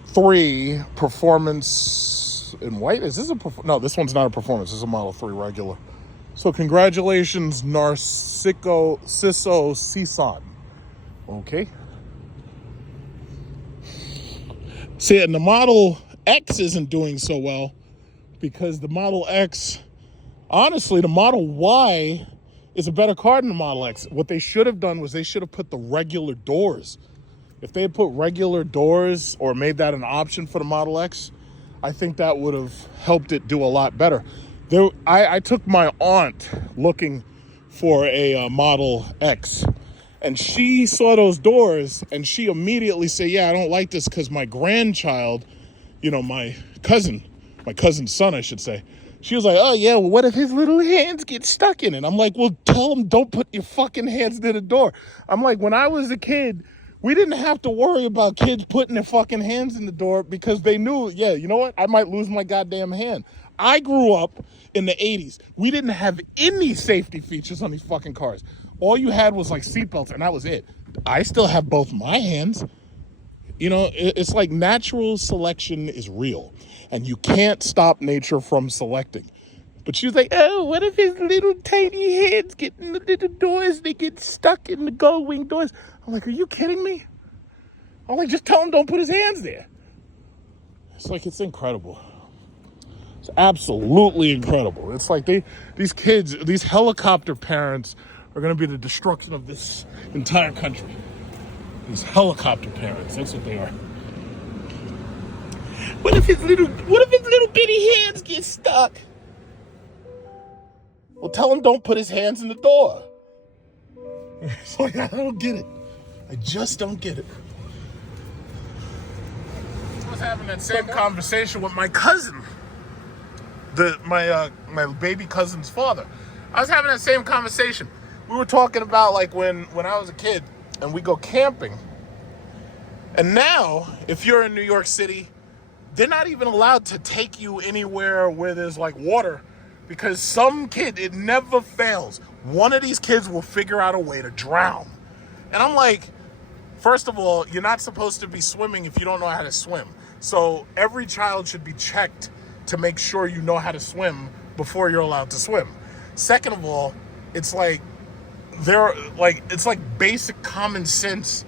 3 Performance in white. Is this no, this one's not a Performance. This is a Model 3 regular. So congratulations, Narciso Ciso. Okay. See, and the Model X isn't doing so well because the Model X, honestly, the Model Y is a better car than the Model X. What they should have done was they should have put the regular doors. If they had put regular doors or made that an option for the Model X, I think that would have helped it do a lot better. I took my aunt looking for a Model X, and she saw those doors, and she immediately said, yeah, I don't like this because my grandchild, my cousin, my cousin's son, I should say. She was like, oh yeah, well, what if his little hands get stuck in it? I'm like, well, tell him don't put your fucking hands near the door. I'm like, when I was a kid, we didn't have to worry about kids putting their fucking hands in the door because they knew, yeah, you know what? I might lose my goddamn hand. I grew up in the 80s. We didn't have any safety features on these fucking cars. All you had was like seatbelts, and that was it. I still have both my hands. You know, it's like natural selection is real, and you can't stop nature from selecting. But she was like, oh, what if his little tiny hands get in the little doors? They get stuck in the gull wing doors. I'm like, are you kidding me? I'm like, just tell him don't put his hands there. It's like, it's incredible. It's absolutely incredible. It's like these kids, these helicopter parents are going to be the destruction of this entire country. These helicopter parents, that's what they are. What if his little bitty hands get stuck? Well, tell him don't put his hands in the door. It's like, I don't get it. I just don't get it. I was having that same conversation with my cousin, my baby cousin's father. I was having that same conversation. We were talking about like when I was a kid and we go camping. And now, if you're in New York City, they're not even allowed to take you anywhere where there's like water because some kid, it never fails. One of these kids will figure out a way to drown. And I'm like, first of all, you're not supposed to be swimming if you don't know how to swim. So every child should be checked to make sure you know how to swim before you're allowed to swim. Second of all, it's like it's like basic common sense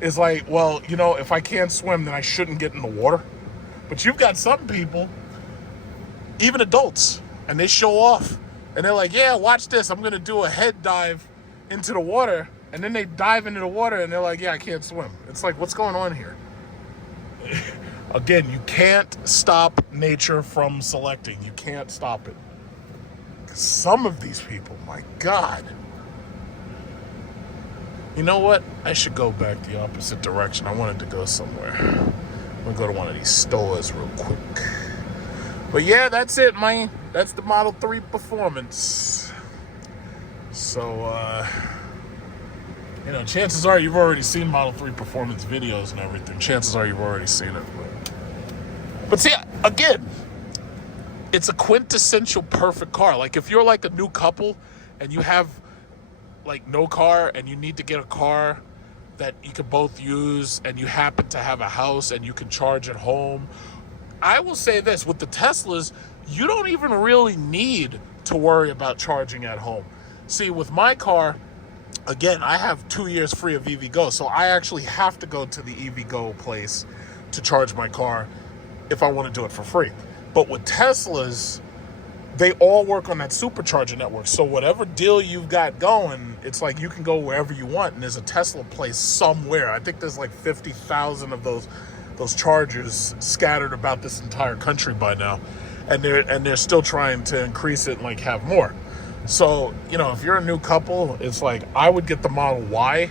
is like, well, you know, if I can't swim, then I shouldn't get in the water. But you've got some people, even adults, and they show off. And they're like, yeah, watch this. I'm going to do a head dive into the water. And then they dive into the water and they're like, yeah, I can't swim. It's like, what's going on here? Again, you can't stop nature from selecting. You can't stop it. Some of these people, my God. You know what? I should go back the opposite direction. I wanted to go somewhere. I'm going to go to one of these stores real quick. But yeah, that's it, man. That's the Model 3 Performance. So, you know, chances are you've already seen Model 3 Performance videos and everything. Chances are you've already seen it. But see, again, it's a quintessential perfect car. Like, if you're like a new couple and you have like no car and you need to get a car that you can both use and you happen to have a house and you can charge at home, I will say this, with the Teslas, you don't even really need to worry about charging at home. See, with my car, again, I have 2 years free of EVgo, so I actually have to go to the EVgo place to charge my car if I want to do it for free. But with Teslas, they all work on that supercharger network. So whatever deal you've got going, it's like you can go wherever you want, and there's a Tesla place somewhere. I think there's like 50,000 of those chargers scattered about this entire country by now, and they're still trying to increase it and like have more. So, you know, if you're a new couple, it's like I would get the Model Y.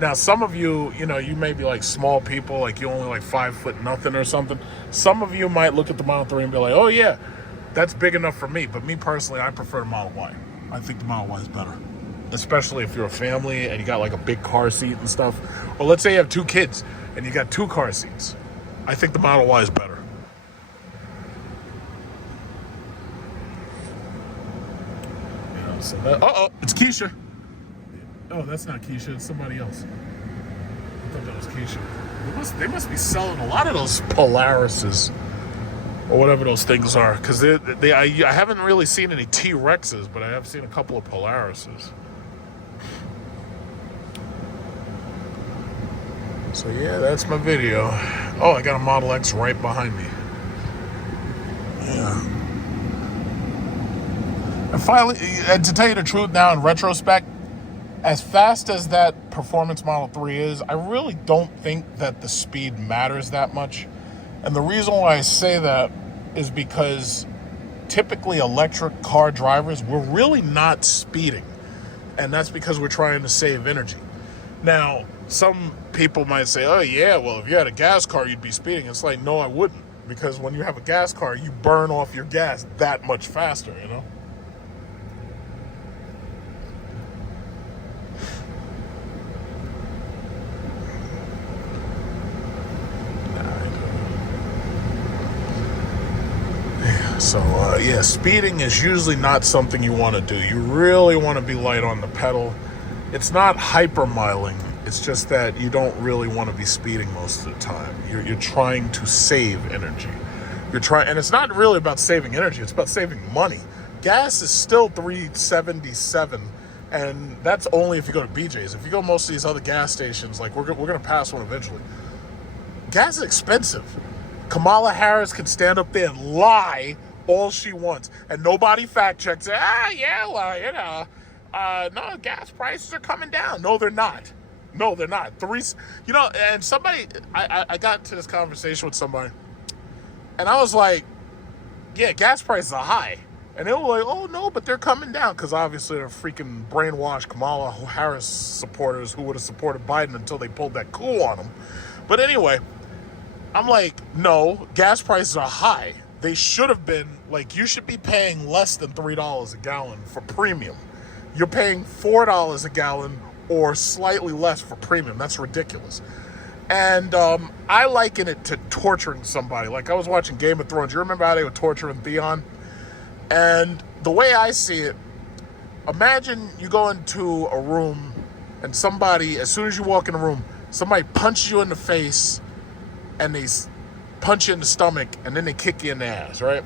Now, some of you, you know, you may be like small people, like you only like 5 foot nothing or something. Some of you might look at the Model 3 and be like, oh yeah, that's big enough for me. But me personally, I prefer the Model Y. I think the Model Y is better, especially if you're a family and you got like a big car seat and stuff. Or let's say you have 2 kids and you got 2 car seats. I think the Model Y is better. Yeah, so that, it's Keisha. Oh, that's not Keisha. It's somebody else. I thought that was Keisha. They must be selling a lot of those Polarises or whatever those things are, because I haven't really seen any T-Rexes, but I have seen a couple of Polarises. So yeah, that's my video. Oh, I got a Model X right behind me. Yeah. And finally, and to tell you the truth now in retrospect, as fast as that Performance Model 3 is, I really don't think that the speed matters that much. And the reason why I say that is because typically electric car drivers, we're really not speeding. And that's because we're trying to save energy. Now, some people might say, oh yeah, well, if you had a gas car, you'd be speeding. It's like, no, I wouldn't. because when you have a gas car, you burn off your gas that much faster, you know? So, yeah, speeding is usually not something you want to do. You really want to be light on the pedal. It's not hypermiling. It's just that you don't really want to be speeding most of the time. You're trying to save energy. And it's not really about saving energy. It's about saving money. Gas is still $3.77, and that's only if you go to BJ's. If you go to most of these other gas stations, like we're going to pass one eventually. Gas is expensive. Kamala Harris can stand up there and lie all she wants, and nobody fact checks it. No, gas prices are coming down. No, they're not. No, they're not. And somebody, I got into this conversation with somebody, and I was like, yeah, gas prices are high. And they were like, oh, no, but they're coming down, because obviously they're freaking brainwashed Kamala Harris supporters who would have supported Biden until they pulled that coup on him. But anyway, I'm like, no, gas prices are high. They should have been, like, you should be paying less than $3 a gallon for premium. You're paying $4 a gallon or slightly less for premium. That's ridiculous. And I liken it to torturing somebody. Like, I was watching Game of Thrones. You remember how they were torturing Theon? And the way I see it, imagine you go into a room and somebody, as soon as you walk in the room, somebody punches you in the face and they punch you in the stomach and then they kick you in the ass, right?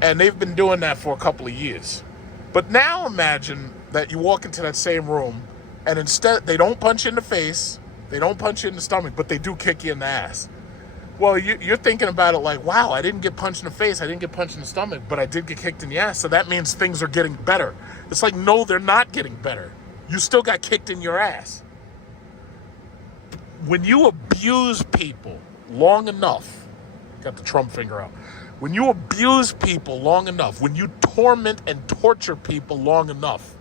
And they've been doing that for a couple of years. But now imagine that you walk into that same room and instead they don't punch you in the face, they don't punch you in the stomach, but they do kick you in the ass. Well, you're thinking about it like, wow, I didn't get punched in the face, I didn't get punched in the stomach, but I did get kicked in the ass, so that means things are getting better. It's like, no, they're not getting better. You still got kicked in your ass. When you abuse people long enough, got the Trump finger out, when you abuse people long enough, when you torment and torture people long enough,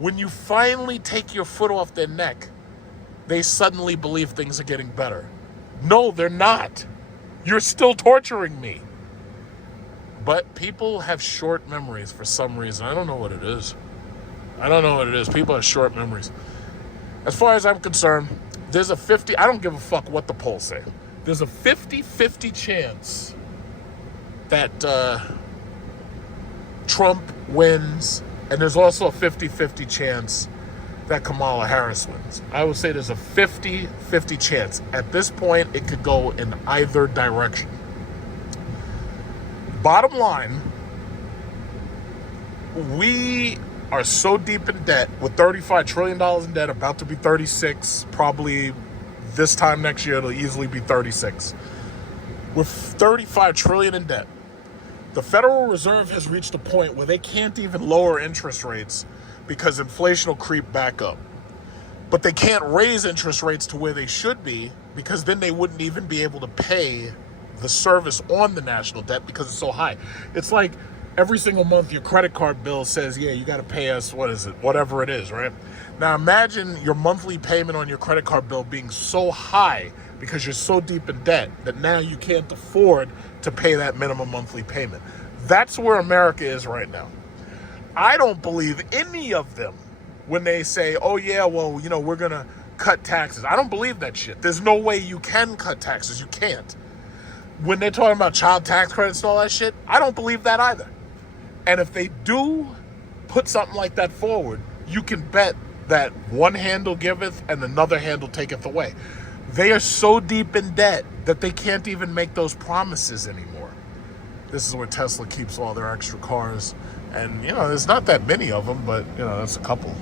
when you finally take your foot off their neck, they suddenly believe things are getting better. No, they're not. You're still torturing me. But people have short memories for some reason. I don't know what it is. People have short memories. As far as I'm concerned, there's a 50, I don't give a fuck what the polls say. There's a 50-50 chance that Trump wins, and there's also a 50-50 chance that Kamala Harris wins. I would say there's a 50-50 chance. At this point, it could go in either direction. Bottom line, we are so deep in debt, with $35 trillion in debt, about to be 36, probably this time next year, it'll easily be 36. With $35 trillion in debt, the Federal Reserve has reached a point where they can't even lower interest rates because inflation will creep back up. But they can't raise interest rates to where they should be, because then they wouldn't even be able to pay the service on the national debt because it's so high. It's like every single month your credit card bill says, yeah, you got to pay us, whatever it is, right? Now imagine your monthly payment on your credit card bill being so high because you're so deep in debt that now you can't afford to pay that minimum monthly payment. That's where America is right now. I don't believe any of them when they say, oh yeah, well, we're going to cut taxes. I don't believe that shit. There's no way you can cut taxes. You can't. When they're talking about child tax credits and all that shit, I don't believe that either. And if they do put something like that forward, you can bet that one hand will giveth and another hand will taketh away. They are so deep in debt that they can't even make those promises anymore. This is where Tesla keeps all their extra cars. And, there's not that many of them, but, that's a couple.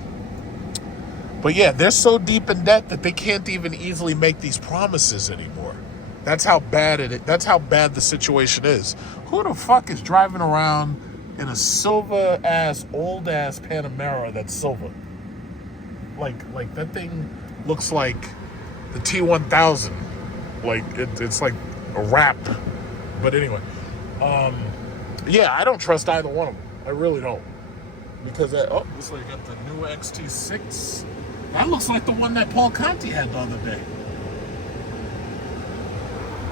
But yeah, they're so deep in debt that they can't even easily make these promises anymore. That's how bad that's how bad the situation is. Who the fuck is driving around in a silver-ass, old-ass Panamera that's silver? Like that thing looks like the T1000. Like, it's like a wrap. But anyway, yeah, I don't trust either one of them. I really don't. Because, looks like you got the new XT6. That looks like the one that Paul Conti had the other day.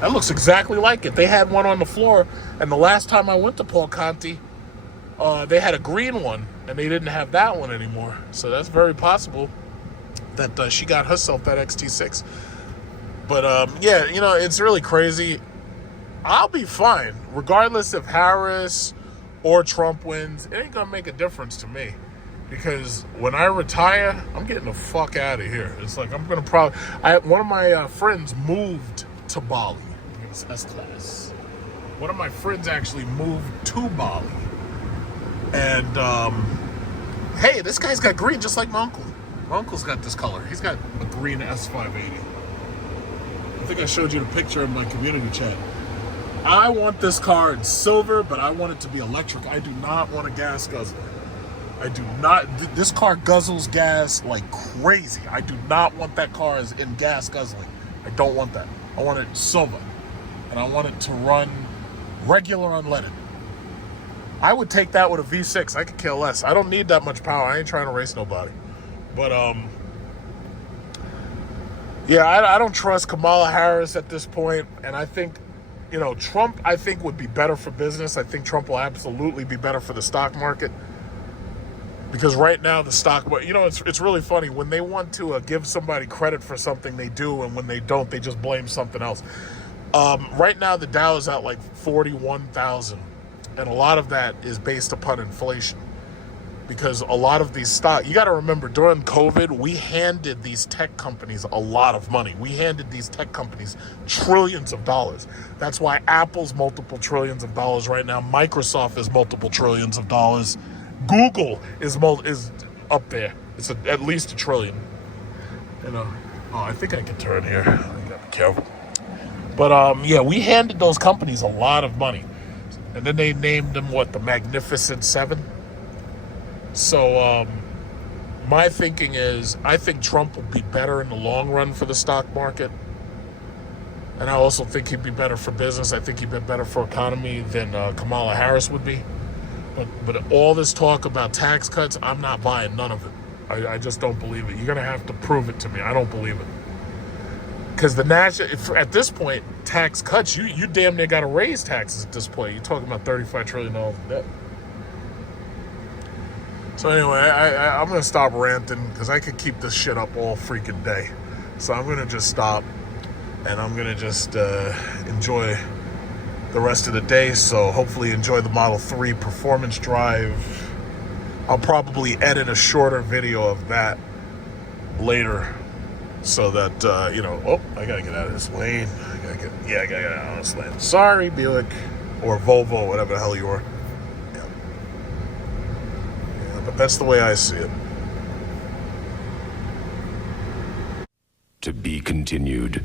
That looks exactly like it. They had one on the floor, and the last time I went to Paul Conti, they had a green one, and they didn't have that one anymore. So that's very possible that she got herself that XT6. But yeah, you know, it's really crazy. I'll be fine, regardless if Harris or Trump wins. It ain't gonna make a difference to me, because when I retire, I'm getting the fuck out of here. It's like I'm gonna probably. One of my friends moved to Bali. It was S-Class. One of my friends actually moved to Bali, and hey, this guy's got green just like my uncle. My uncle's got this color. He's got a green S580. I think I showed you the picture in my community chat. I want this car in silver, but I want it to be electric. I do not want a gas guzzler. I do not. This car guzzles gas like crazy. I do not want that car as in gas guzzling. I don't want that. I want it silver, and I want it to run regular unleaded. I would take that with a V6. I could care less. I don't need that much power. I ain't trying to race nobody. But yeah, I don't trust Kamala Harris at this point, and I think, you know, Trump, I think, would be better for business. I think Trump will absolutely be better for the stock market, because right now the stock, you know, it's really funny when they want to give somebody credit for something they do, and when they don't, they just blame something else. Right now the Dow is at like 41,000, and a lot of that is based upon inflation. Because a lot of these stocks, you got to remember, during COVID, we handed these tech companies a lot of money. We handed these tech companies trillions of dollars. That's why Apple's multiple trillions of dollars right now. Microsoft is multiple trillions of dollars. Google is up there. It's at least $1 trillion. You know, oh, I think I can turn here. I gotta be careful. But yeah, we handed those companies a lot of money, and then they named them what, the Magnificent Seven. So my thinking is, I think Trump would be better in the long run for the stock market. And I also think he'd be better for business. I think he'd be better for economy than Kamala Harris would be. But all this talk about tax cuts, I'm not buying none of it. I just don't believe it. You're going to have to prove it to me. I don't believe it. Because the national, at this point, tax cuts, you damn near got to raise taxes at this point. You're talking about $35 trillion in debt. So anyway, I'm going to stop ranting, because I could keep this shit up all freaking day. So I'm going to just stop, and I'm going to just enjoy the rest of the day. So hopefully enjoy the Model 3 performance drive. I'll probably edit a shorter video of that later, so that, you know, oh, I got to get out of this lane. I got to get out of this lane. Sorry, Buick, or Volvo, whatever the hell you are. But that's the way I see it. To be continued.